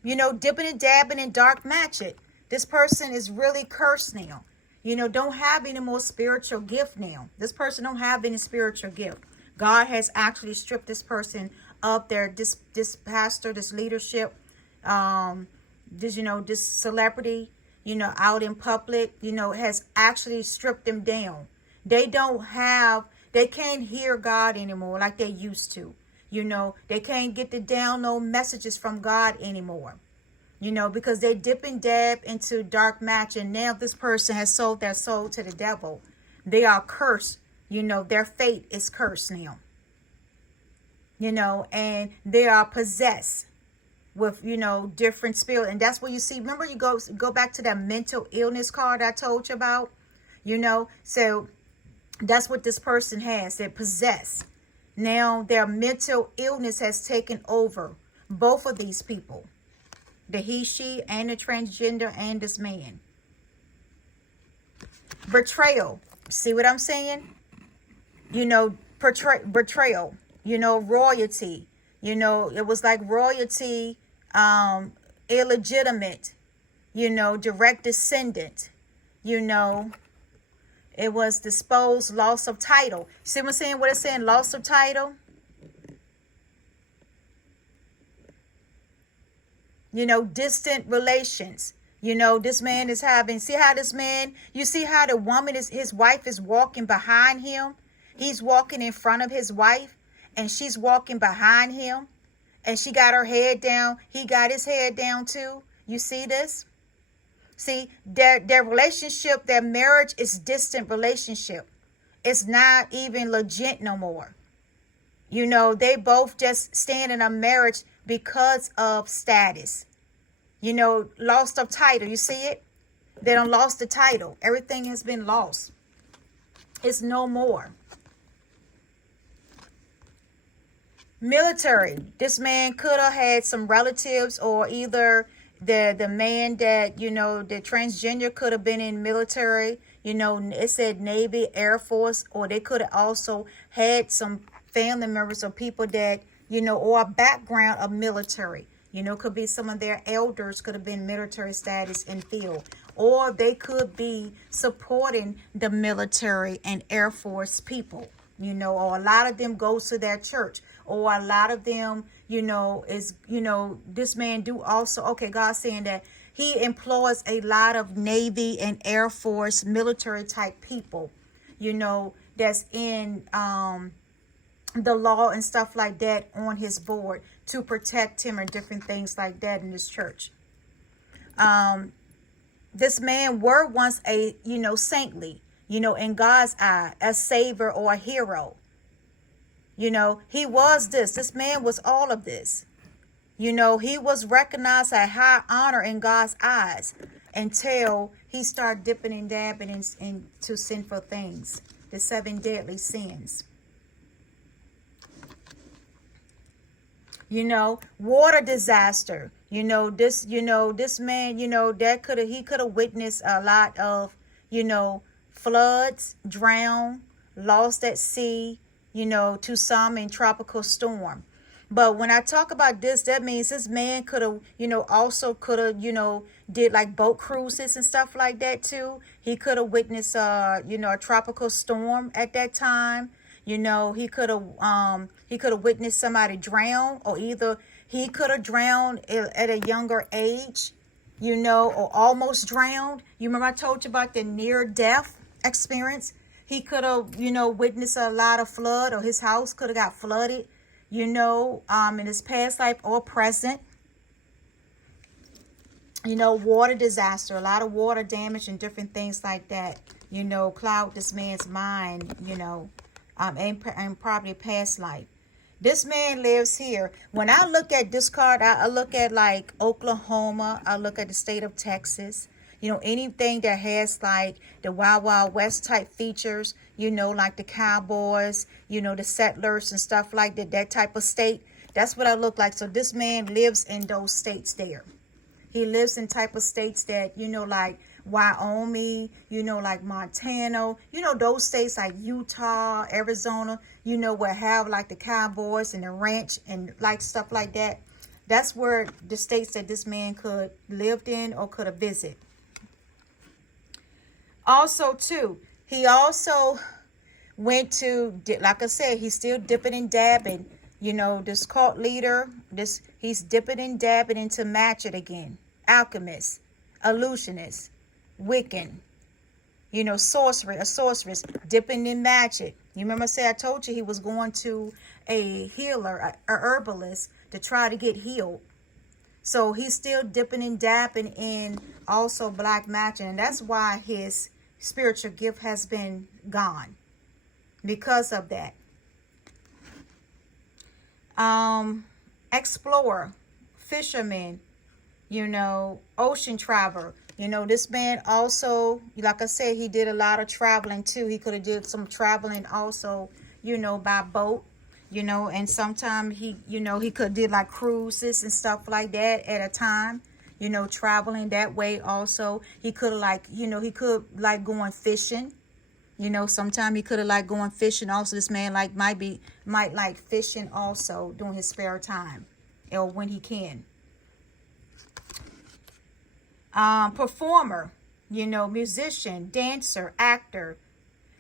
Dipping and dabbing in dark magic. This person is really cursed now. Don't have any more spiritual gift now. This person don't have any spiritual gift. God has actually stripped this person of their this pastor, this leadership, this celebrity, out in public, has actually stripped them down. They can't hear God anymore like they used to. They can't get the download messages from God anymore. Because they dip and dab into dark match, and now this person has sold their soul to the devil. They are cursed. Their fate is cursed now. And they are possessed with, different spirit. And that's what you see. Remember, you go back to that mental illness card I told you about, so that's what this person has. They're possessed. Now their mental illness has taken over both of these people. The he, she, and the transgender, and this man. Betrayal. See what I'm saying? You know, betrayal. You know, royalty. You know, it was like royalty, illegitimate. You know, direct descendant. You know, it was disposed, loss of title. See what I'm saying? What it's saying? Loss of title. You know, distant relations. You know, this man is having, see how this man, you see how the woman is, his wife is walking behind him. He's walking in front of his wife and she's walking behind him and she got her head down. He got his head down too. You see this? See, their relationship, their marriage is distant relationship. It's not even legit no more. You know, they both just stand in a marriage because of status. You know, lost of title. You see it? They done lost the title. Everything has been lost. It's no more. Military. This man could have had some relatives, or either the man that, you know, the transgender could have been in military. You know, it said Navy, Air Force, or they could have also had some family members or people that, you know, or a background of military. You know, could be some of their elders could have been military status in field. Or they could be supporting the military and Air Force people. You know, or a lot of them goes to their church. Or a lot of them, you know, is, you know, this man do also, okay, God's saying that he employs a lot of Navy and Air Force military type people, you know, that's in the law and stuff like that on his board to protect him and different things like that in this church. This man were once a, you know, saintly, you know, in God's eye, a savior or a hero. You know, he was this. This man was all of this. You know, he was recognized at high honor in God's eyes until he started dipping and dabbing into sinful things, the 7 deadly sins. You know, water disaster. You know, this man, you know, he could have witnessed a lot of, you know, floods, drown, lost at sea, you know, to some in tropical storm. But when I talk about this, that means this man could have, you know, also could have, you know, did like boat cruises and stuff like that too. He could have witnessed, you know, a tropical storm at that time. You know, he could have witnessed somebody drown, or either he could have drowned at a younger age, you know, or almost drowned. You remember I told you about the near death experience? He could have, you know, witnessed a lot of flood, or his house could have got flooded, you know, in his past life or present. You know, water disaster, a lot of water damage and different things like that, you know, cloud this man's mind, you know, and probably past life. This man lives here. When I look at this card, I look at like Oklahoma. I look at the state of Texas. You know, anything that has like the Wild Wild West type features, you know, like the cowboys, you know, the settlers and stuff like that, that type of state. That's what I look like. So this man lives in those states there. He lives in type of states that, you know, like Wyoming, you know, like Montana, you know, those states like Utah, Arizona, you know, where have like the cowboys and the ranch and like stuff like that. That's where the states that this man could lived in or could have visited. Also, too, he also went to, like I said, he's still dipping and dabbing. You know, this cult leader, he's dipping and dabbing into magic again. Alchemist, illusionist, Wiccan, you know, a sorceress, dipping in magic. You remember I told you he was going to a healer, a herbalist, to try to get healed. So he's still dipping and dabbing in also black magic. And that's why his spiritual gift has been gone. Because of that. Explorer, fisherman, you know, ocean traveler. You know, this man also, like I said, he did a lot of traveling too. He could have did some traveling also, you know, by boat, you know, and sometimes he, you know, he could did like cruises and stuff like that at a time. traveling that way also. He could have he could like going fishing. Sometime he could have like going fishing also. This man might like fishing also during his spare time or when he can. Performer, musician, dancer, actor,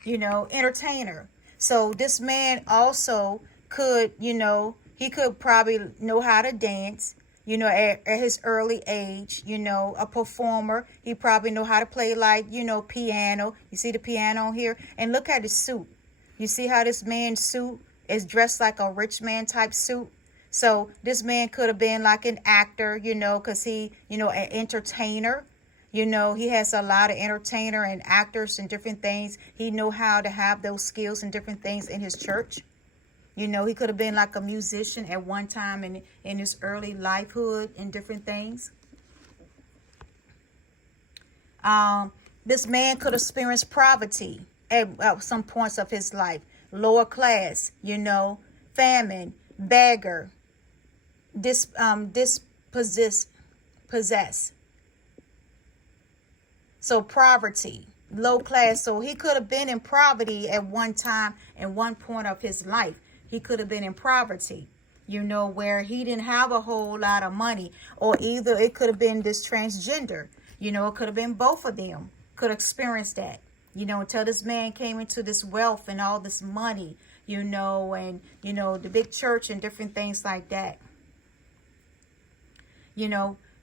entertainer. So this man also could, he could probably know how to dance, at his early age, a performer. He probably know how to play like, piano. You see the piano here? And look at his suit. You see how this man's suit is dressed like a rich man type suit? So this man could have been like an actor, because he, an entertainer. He has a lot of entertainer and actors and different things. He know how to have those skills and different things in his church. He could have been like a musician at one time in his early lifehood and different things. This man could experience poverty at some points of his life. Lower class, famine, beggar, possess. So poverty, low class. So he could have been in poverty at one time and one point of his life. He could have been in poverty, where he didn't have a whole lot of money. Or either it could have been this transgender. It could have been both of them. Could experience that. Until this man came into this wealth and all this money, and, the big church and different things like that.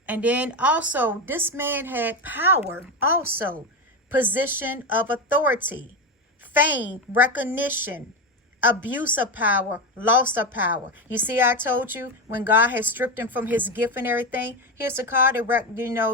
And then also this man had power also. Position of authority, fame, recognition, abuse of power, loss of power. You see, I told you when God has stripped him from his gift and everything. Here's a card that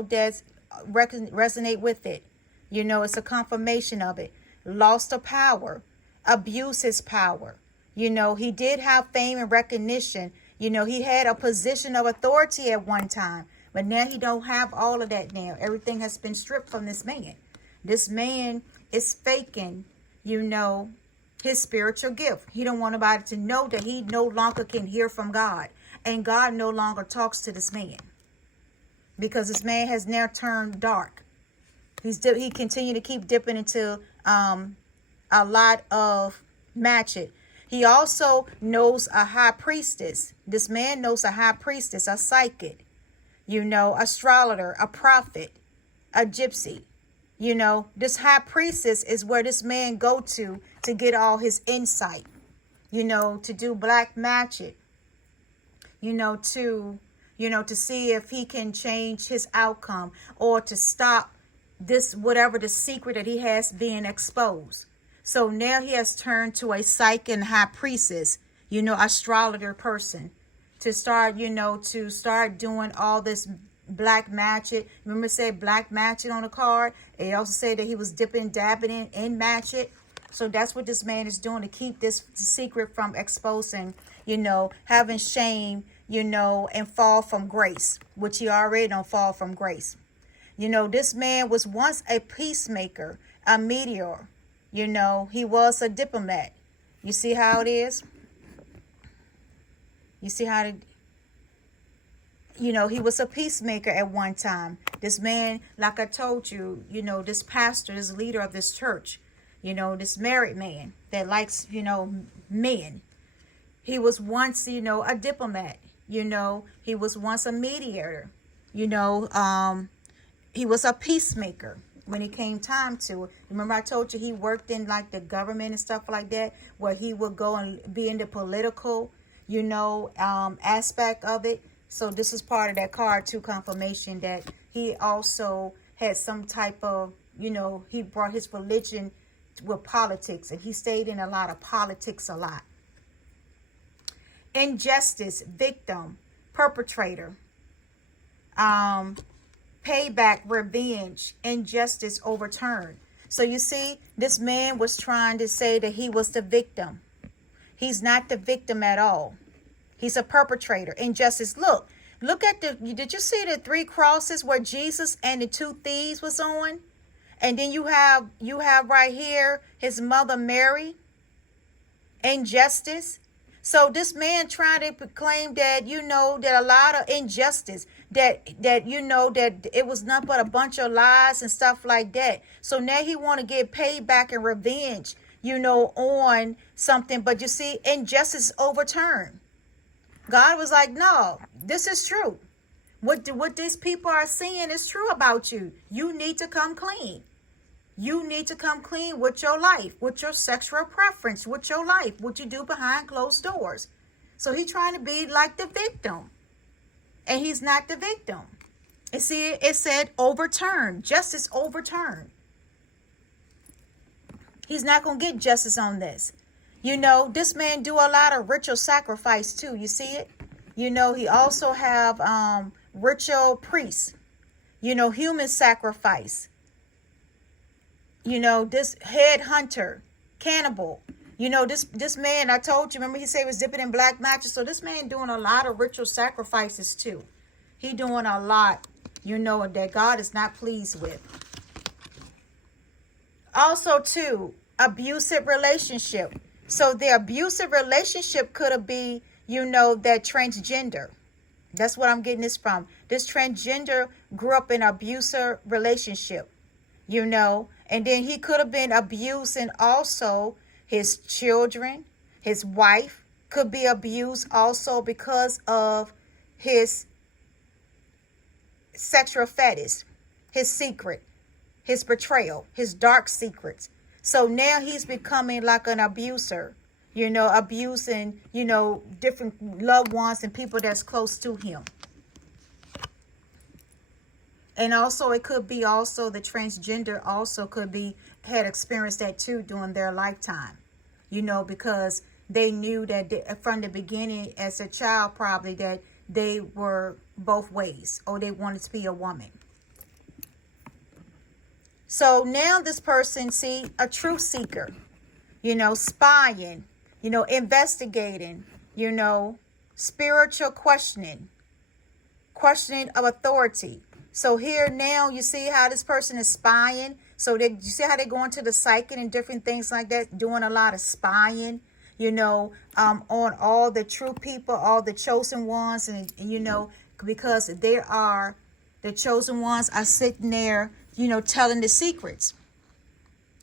that's resonate with it. It's a confirmation of it. Loss of power, abuse his power. He did have fame and recognition. He had a position of authority at one time, but now he don't have all of that. Now everything has been stripped from this man. This man is faking, his spiritual gift. He don't want nobody to know that he no longer can hear from God. And God no longer talks to this man. Because this man has now turned dark. He continued to keep dipping into a lot of magic. He also knows a high priestess. This man knows a high priestess, a psychic, astrologer, a prophet, a gypsy. This high priestess is where this man go to get all his insight, to do black magic, to see if he can change his outcome or to stop this, whatever the secret that he has being exposed. So now he has turned to a psychic and high priestess, astrologer person to start, doing all this black magic. Remember, it said black magic on the card. It also said that he was dabbing in magic. So that's what this man is doing to keep this secret from exposing, having shame, and fall from grace, which he already don't fall from grace. This man was once a peacemaker, a mediator. He was a diplomat. You see how it is? You see how it he was a peacemaker at one time. This man, like I told you, this pastor, this leader of this church, this married man that likes, men. He was once, a diplomat. He was once a mediator. He was a peacemaker when it came time to. Remember I told you he worked in like the government and stuff like that, where he would go and be in the political, aspect of it. So this is part of that card too, confirmation that he also had some type of, he brought his religion with politics, and he stayed in a lot of politics a lot. Injustice, victim, perpetrator, payback, revenge, injustice overturned. So you see, this man was trying to say that he was the victim. He's not the victim at all. He's a perpetrator. Injustice. Look at did you see the 3 crosses where Jesus and the 2 thieves was on? And then you have right here his mother Mary. Injustice. So this man trying to proclaim that, that a lot of injustice, that you know that it was nothing but a bunch of lies and stuff like that. So now he want to get paid back and revenge, you know, on something. But you see, injustice overturned. God was like, no, this is true. What these people are saying is true about you. You need to come clean. You need to come clean with your life, with your sexual preference, with your life, what you do behind closed doors. So he's trying to be like the victim. And he's not the victim. And see, it said overturned. Justice overturned. He's not going to get justice on this. You know, this man do a lot of ritual sacrifice too. You see it? You know, he also have ritual priests. You know, human sacrifice. You know, this head hunter, cannibal. You know, this man, I told you, remember he said he was dipping in black magic. So this man doing a lot of ritual sacrifices too. He doing a lot, you know, that God is not pleased with. Also too, abusive relationship. So the abusive relationship could be, you know, that transgender. That's what I'm getting this from. This transgender grew up in an abusive relationship, you know, and then he could have been abusing also his children. His wife could be abused also because of his sexual fetish, his secret, his betrayal, his dark secrets. So now he's becoming like an abuser, you know, abusing, you know, different loved ones and people that's close to him. And also it could be also the transgender also could be had experienced that too during their lifetime, you know, because they knew that from the beginning as a child probably that they were both ways or they wanted to be a woman. So now this person, see, a truth seeker, you know, spying, you know, investigating, you know, spiritual questioning of authority. So here now you see how this person is spying. So you see how they go into the psychic and different things like that, doing a lot of spying, you know, on all the true people, all the chosen ones. And you know, because they are the chosen ones are sitting there, you know, telling the secrets.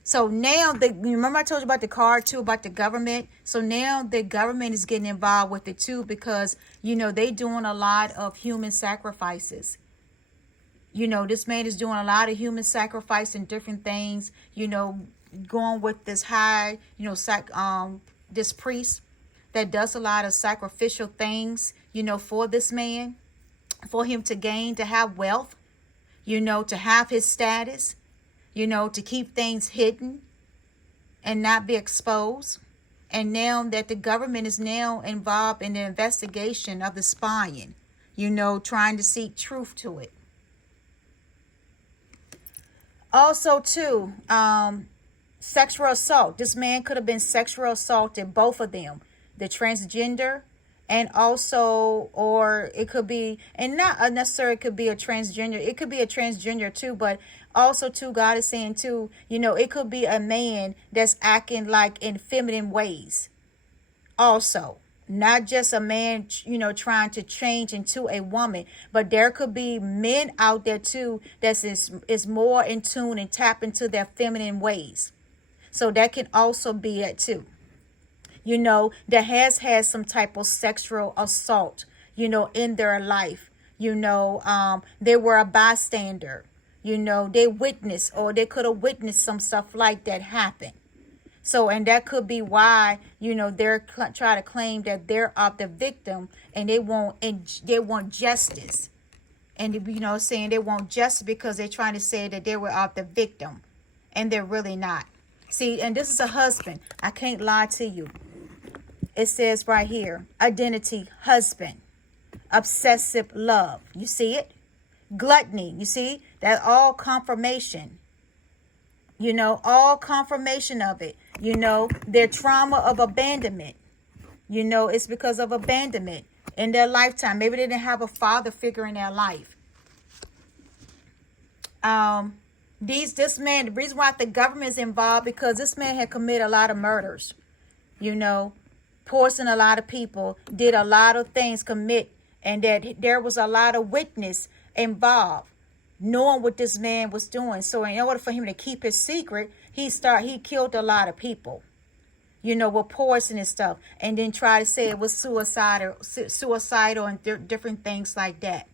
So now, remember I told you about the card too, about the government. So now the government is getting involved with it too because, you know, they doing a lot of human sacrifices. You know, this man is doing a lot of human sacrifice and different things, you know, going with this high, you know, this priest that does a lot of sacrificial things, you know, for this man, for him to gain, to have wealth, you know, to have his status, you know, to keep things hidden and not be exposed. And now that the government is now involved in the investigation of the spying, you know, trying to seek truth to it. Also, too, sexual assault. This man could have been sexual assaulted, both of them, the transgender and also, or it could be, and not necessarily could be a transgender. It could be a transgender too, but also too, God is saying too, you know, it could be a man that's acting like in feminine ways. Also, not just a man, you know, trying to change into a woman, but there could be men out there too that is more in tune and tap into their feminine ways. So that can also be it too. You know, that has had some type of sexual assault, you know, in their life. You know, they were a bystander. You know, they witnessed or they could have witnessed some stuff like that happen. So, and that could be why, you know, they're try to claim that they're the victim and they want justice. And, you know, saying they want justice because they're trying to say that they were the victim and they're really not. See, and this is a husband. I can't lie to you. It says right here, identity, husband, obsessive love. You see it? Gluttony. You see? That all confirmation. You know, all confirmation of it. You know, their trauma of abandonment. You know, it's because of abandonment in their lifetime. Maybe they didn't have a father figure in their life. This man, the reason why the government is involved, because this man had committed a lot of murders. You know, poisoned a lot of people, did a lot of things, commit and that there was a lot of witness involved, knowing what this man was doing. So in order for him to keep his secret, he killed a lot of people, with poison and stuff, and then try to say it was suicidal and different things like that.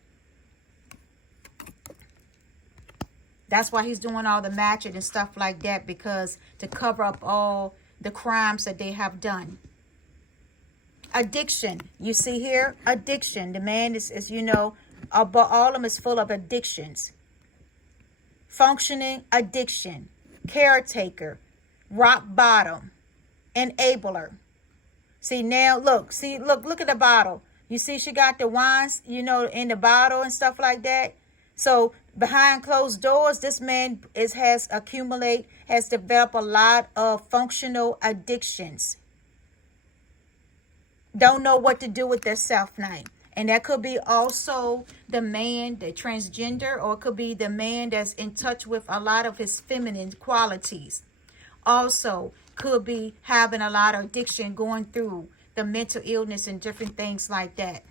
That's why he's doing all the matching and stuff like that, because to cover up all the crimes that they have done. Addiction. You see here? Addiction. The man is but all of them is full of addictions. Functioning addiction. Caretaker. Rock bottom. Enabler. See now, look at the bottle. You see she got the wines, in the bottle and stuff like that. So behind closed doors, this man has developed a lot of functional addictions. Don't know what to do with their self-name. And that could be also the man, the transgender, or it could be the man that's in touch with a lot of his feminine qualities. Also could be having a lot of addiction, going through the mental illness and different things like that.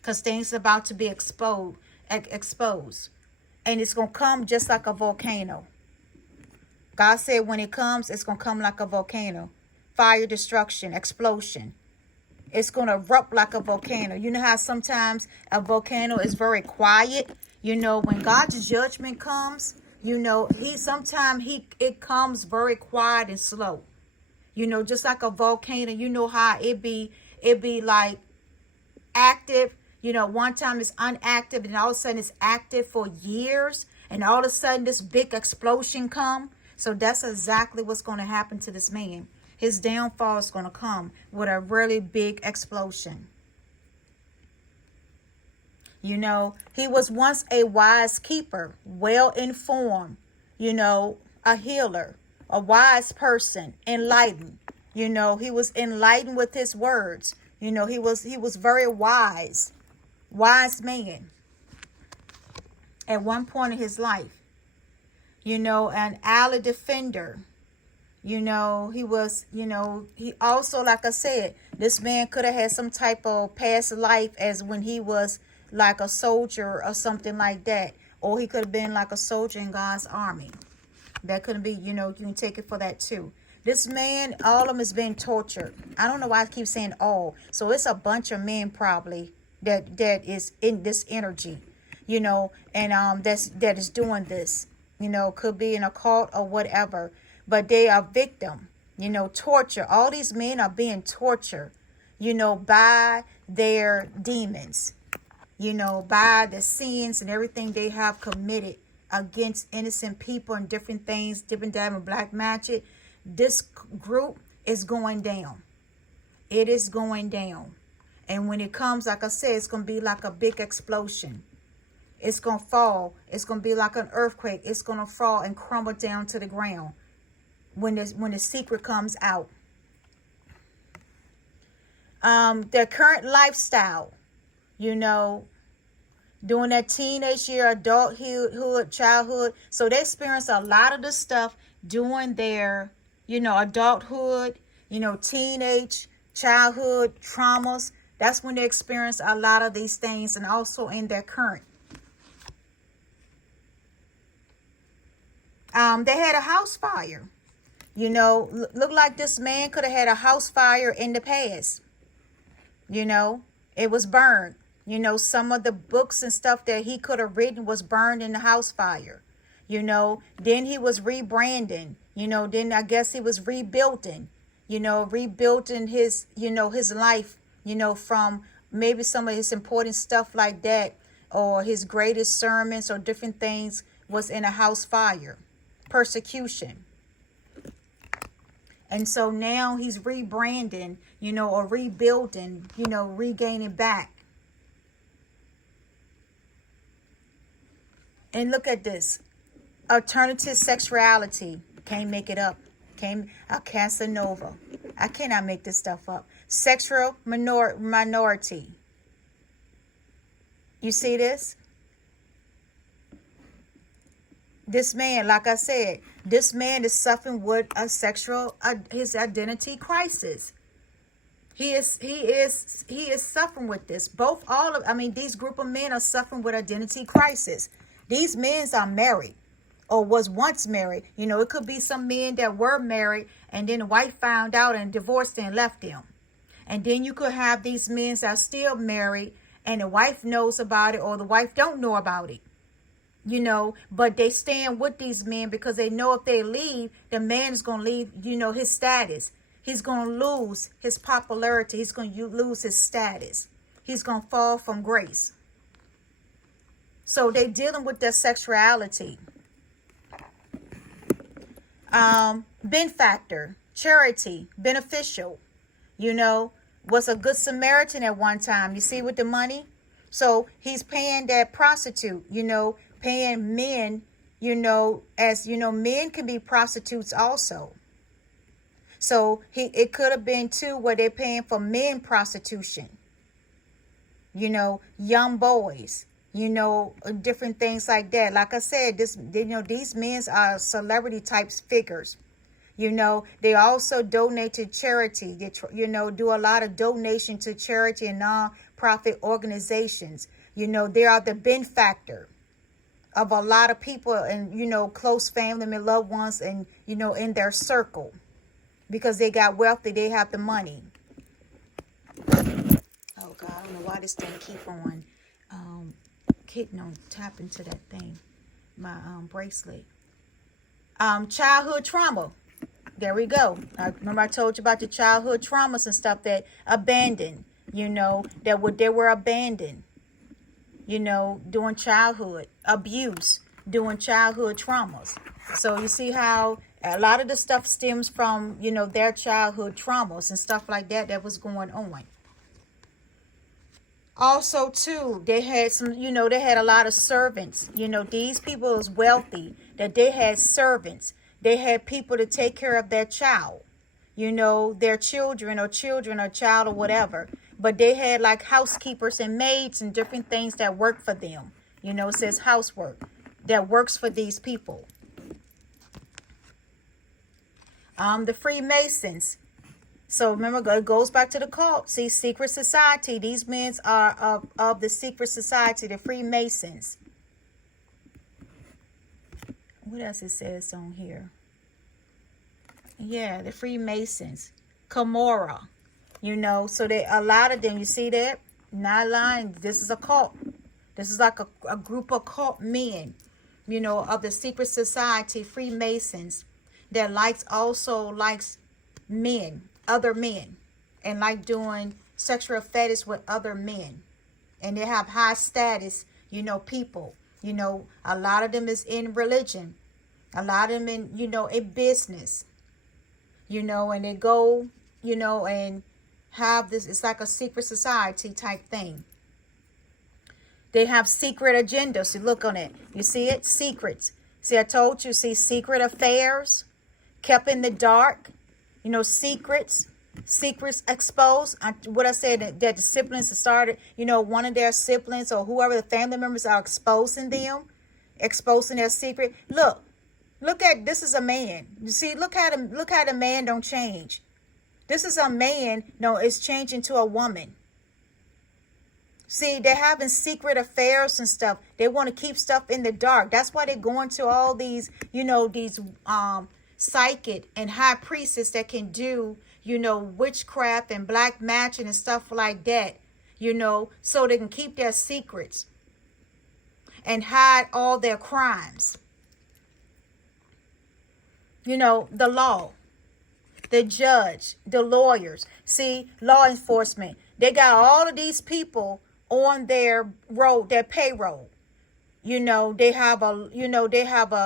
Because things are about to be exposed. And it's going to come just like a volcano. God said when it comes, it's going to come like a volcano. Fire, destruction, explosion. It's going to erupt like a volcano. You know how sometimes a volcano is very quiet? When God's judgment comes, it comes very quiet and slow. Just like a volcano, how it be like active. One time it's inactive, and all of a sudden it's active for years, and all of a sudden this big explosion come. So that's exactly what's going to happen to this man. His downfall is going to come with a really big explosion. He was once a wise keeper, well informed, a healer, a wise person, enlightened. He was enlightened with his words. He was very wise man at one point in his life. An ally defender. He was, he also, like I said, this man could have had some type of past life as when he was like a soldier or something like that. Or he could have been like a soldier in God's army. That could be, you can take it for that too. This man, all of them is being tortured. I don't know why I keep saying all. So it's a bunch of men probably that is in this energy, and that is doing this. Could be in a cult or whatever. But they are victim, torture. All these men are being tortured, by their demons, by the sins and everything they have committed against innocent people and different things, different diamond black magic. This group is going down. It is going down. And when it comes, like I said, it's going to be like a big explosion. It's going to fall. It's going to be like an earthquake. It's going to fall and crumble down to the ground when the secret comes out. Their current lifestyle, during that teenage year, adulthood, childhood. So they experience a lot of this stuff during their, adulthood, teenage, childhood traumas. That's when they experience a lot of these things, and also in their current. They had a house fire. Look like this man could have had a house fire in the past. It was burned. Some of the books and stuff that he could have written was burned in the house fire. Then he was rebranding. Then I guess he was rebuilding. Rebuilding his, his life, from maybe some of his important stuff like that, or his greatest sermons or different things was in a house fire. Persecution. And so now he's rebranding, or rebuilding, regaining back. And look at this. Alternative sexuality. Can't make it up. A Casanova. I cannot make this stuff up. Sexual minority. You see this? This man, like I said, this man is suffering with his identity crisis. He is suffering with this. These group of men are suffering with identity crisis. These men are married or was once married. It could be some men that were married and then the wife found out and divorced and left them. And then you could have these men that are still married and the wife knows about it or the wife don't know about it. But they stand with these men because they know if they leave, the man is going to leave, his status. He's going to lose his popularity. He's going to lose his status. He's going to fall from grace. So they're dealing with their sexuality. Benefactor, charity, beneficial, was a good Samaritan at one time. You see with the money? So he's paying that prostitute, paying men, men can be prostitutes also. So it could have been too where they're paying for men prostitution, young boys, different things like that. Like I said, these men are celebrity types figures. They also donate to charity. They, do a lot of donation to charity and non-profit organizations. They are the benefactor of a lot of people and, close family and loved ones and, in their circle. Because they got wealthy, they have the money. Oh God, I don't know why this thing keep on hitting on tapping to that thing. My bracelet. Childhood trauma. There we go. Remember I told you about the childhood traumas and stuff that abandoned, they were abandoned, during childhood abuse, during childhood traumas. So you see how a lot of the stuff stems from, their childhood traumas and stuff like that was going on. Also, too, they had they had a lot of servants. These people was wealthy that they had servants. They had people to take care of their child, their children or child or whatever. But they had like housekeepers and maids and different things that work for them. It says housework that works for these people. The Freemasons. So remember, it goes back to the cult. See, secret society. These men are of the secret society, the Freemasons. What else it says on here? Yeah, the Freemasons. Camorra. So a lot of them, you see that? Not lying. This is a cult. This is like a group of cult men, of the secret society, Freemasons, that likes men, other men, and like doing sexual fetish with other men. And they have high status, people. A lot of them is in religion. A lot of them in business. And they go, and have this, it's like a secret society type thing. They have secret agendas. You look on it. You see it? Secrets. See, I told you, see, secret affairs kept in the dark. Secrets exposed. What I said, that the siblings started, one of their siblings or whoever the family members are exposing their secret. Look at, this is a man. You see, look how the man don't change. This is a man, it's changing to a woman. See, they're having secret affairs and stuff. They want to keep stuff in the dark. That's why they're going to all these, these psychic and high priestess that can do, witchcraft and black magic and stuff like that, so they can keep their secrets and hide all their crimes. The law, the judge, the lawyers. See, law enforcement. They got all of these people on their payroll. They have a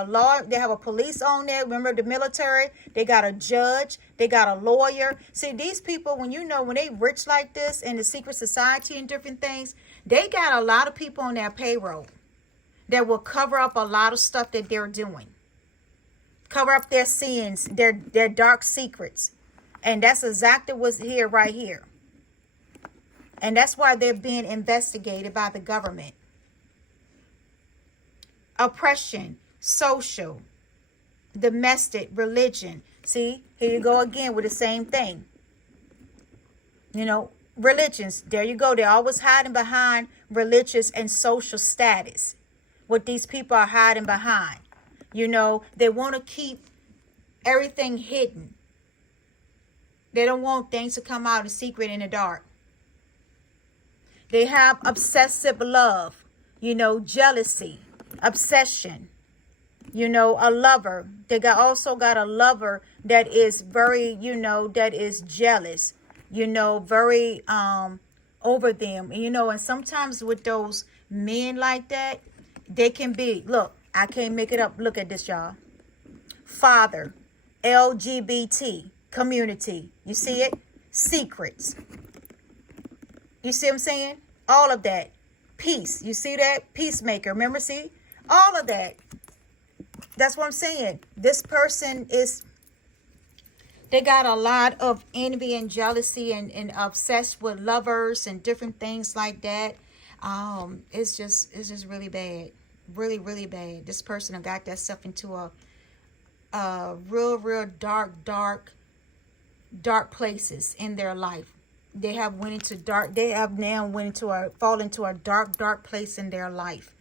law, they have a police on there. Remember the military? They got a judge, they got a lawyer. See, these people, when they rich like this in the secret society and different things, they got a lot of people on their payroll that will cover up a lot of stuff that they're doing. Cover up their sins, their dark secrets. And that's exactly what's here, right here. And that's why they're being investigated by the government. Oppression, social, domestic, religion. See, here you go again with the same thing. Religions, there you go. They're always hiding behind religious and social status. What these people are hiding behind. They want to keep everything hidden. They don't want things to come out in secret in the dark. They have obsessive love, jealousy, obsession, a lover. They also got a lover that is very, that is jealous, very over them. And sometimes with those men like that, they can be, look, I can't make it up. Look at this, y'all. Father, LGBT community. You see it? Secrets. You see what I'm saying? All of that. Peace. You see that? Peacemaker. Remember, see? All of that. That's what I'm saying. This person they got a lot of envy and jealousy and obsessed with lovers and different things like that. It's just really bad. Really, really bad. This person have got that stuff into a real dark places in their life. They have now fall into a dark place in their life.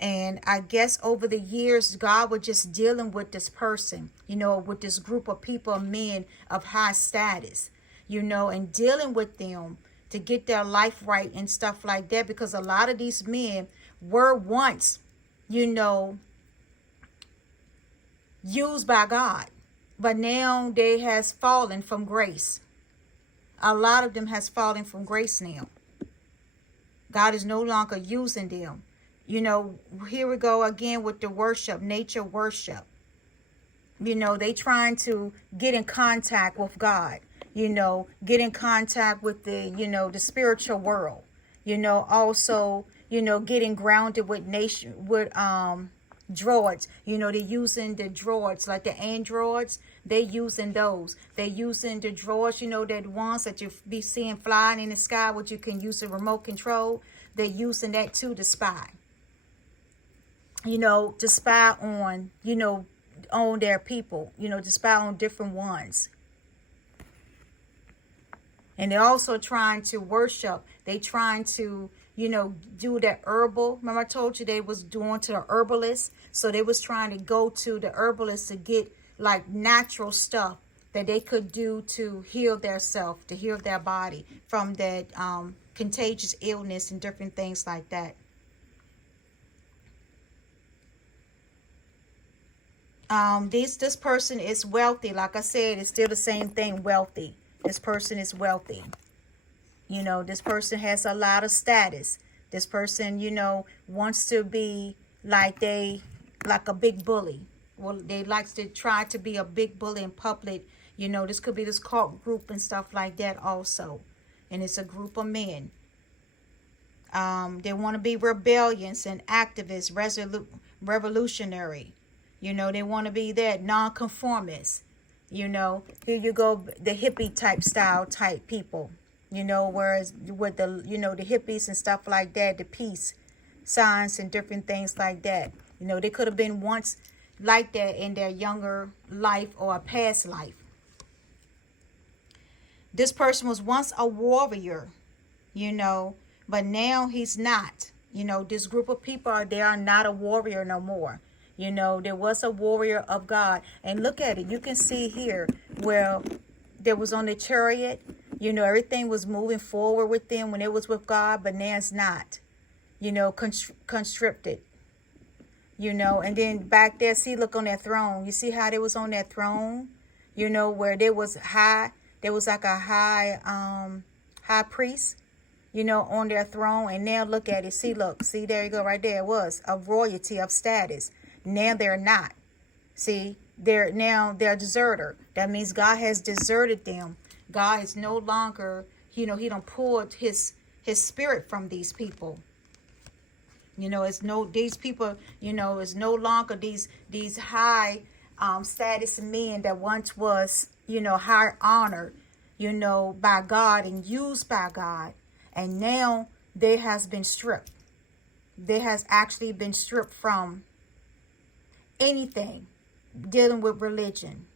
And I guess over the years, God was just dealing with this person, with this group of people, men of high status, and dealing with them to get their life right and stuff like that. Because a lot of these men were once, used by God, but now they has fallen from grace. A lot of them has fallen from grace now. God is no longer using them. Here we go again with the worship, nature worship. They trying to get in contact with God, get in contact with the spiritual world, also, getting grounded with droids. They're using the droids, like the androids. They're using those. They're using the droids, that ones that you be seeing flying in the sky, which you can use a remote control. They're using that too to spy. To spy on, on their people, to spy on different ones. And they're also trying to worship. They trying to, do that herbal. Remember I told you they was doing to the herbalist. So they was trying to go to the herbalist to get like natural stuff that they could do to heal their self, to heal their body from that contagious illness and different things like that. This person is wealthy. Like I said, it's still the same thing, wealthy. This person is wealthy. This person has a lot of status. This person, wants to be like a big bully. Well, they like to try to be a big bully in public. This could be this cult group and stuff like that also. And it's a group of men. They want to be rebellious and activists, revolutionary. They want to be that nonconformist. Here you go, the hippie style people. Whereas with the, the hippies and stuff like that, the peace signs and different things like that. They could have been once like that in their younger life or a past life. This person was once a warrior, but now he's not. This group of people, they are not a warrior no more. There was a warrior of God. And look at it. You can see here where there was on the chariot. Everything was moving forward with them when it was with God, but now it's not. Constricted. And then back there, see, look on that throne. You see how they was on that throne? Where there was high. There was like a high priest, on their throne. And now look at it. See, look. See, there you go right there. It was a royalty of status. Now they're not. See, they're deserter. That means God has deserted them. God is no longer, he don't pull his spirit from these people. These people, it's no longer these high status men that once was, high honored, by God and used by God. And now they has been stripped. They has actually been stripped from anything dealing with religion.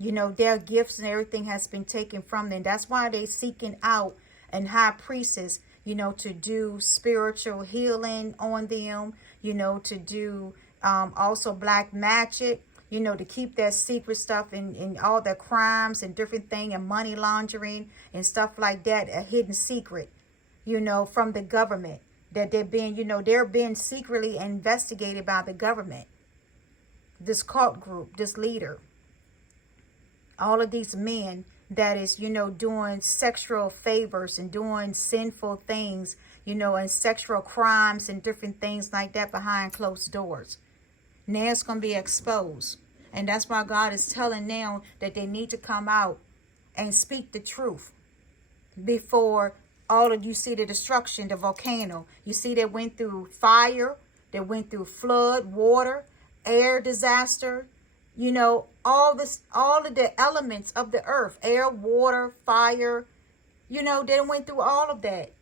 You know, their gifts and everything has been taken from them. That's why they seeking out and high priests, you know, to do spiritual healing on them, you know, to do also black magic, you know, to keep that secret stuff and all the crimes and different thing and money laundering and stuff like that, a hidden secret, you know, from the government, that they're being, you know, they're being secretly investigated by the government, this cult group, this leader, all of these men that is, you know, doing sexual favors and doing sinful things, you know, and sexual crimes and different things like that behind closed doors. Now it's going to be exposed. And that's why God is telling now that they need to come out and speak the truth before all of you see the destruction, the volcano. You see they went through fire, they went through flood, water, air disaster, you know, all this, all of the elements of the earth, air, water, fire, you know, they went through all of that.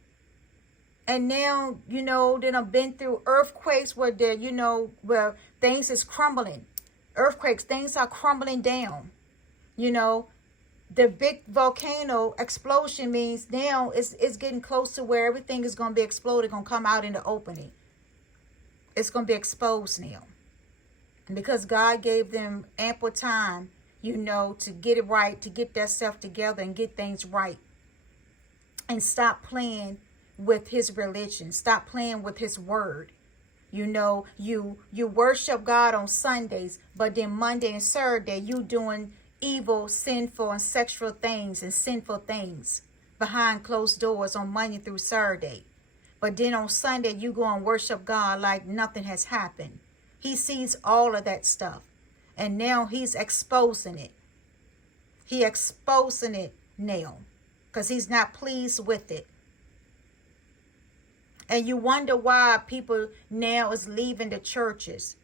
And now, you know, they have been through earthquakes where they're, you know, where things is crumbling. Earthquakes, things are crumbling down. You know, the big volcano explosion means now it's getting close to where everything is going to be exploded, going to come out in the opening. It's going to be exposed now. Because God gave them ample time, you know, to get it right, to get their self together and get things right. And stop playing with his religion. Stop playing with his word. You know, you worship God on Sundays, but then Monday and Saturday you doing evil, sinful, and sexual things and sinful things behind closed doors on Monday through Saturday. But then on Sunday you go and worship God like nothing has happened. He sees all of that stuff. And now he's exposing it. He exposing it now. Because he's not pleased with it. And you wonder why people now is leaving the churches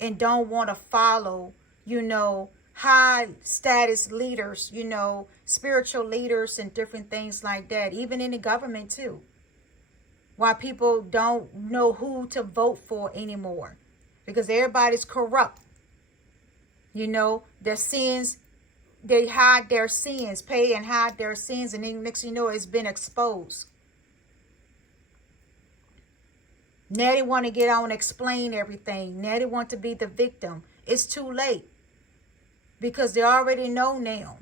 and don't want to follow, you know, high status leaders, you know, spiritual leaders and different things like that. Even in the government too. Why people don't know who to vote for anymore. Because everybody's corrupt. You know, their sins, they hide their sins, pay and hide their sins. And then next thing you know, it's been exposed. Now they want to get on and explain everything. Now they want to be the victim. It's too late. Because they already know now.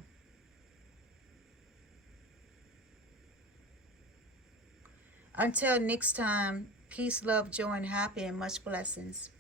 Until next time, peace, love, joy, and happy, and much blessings.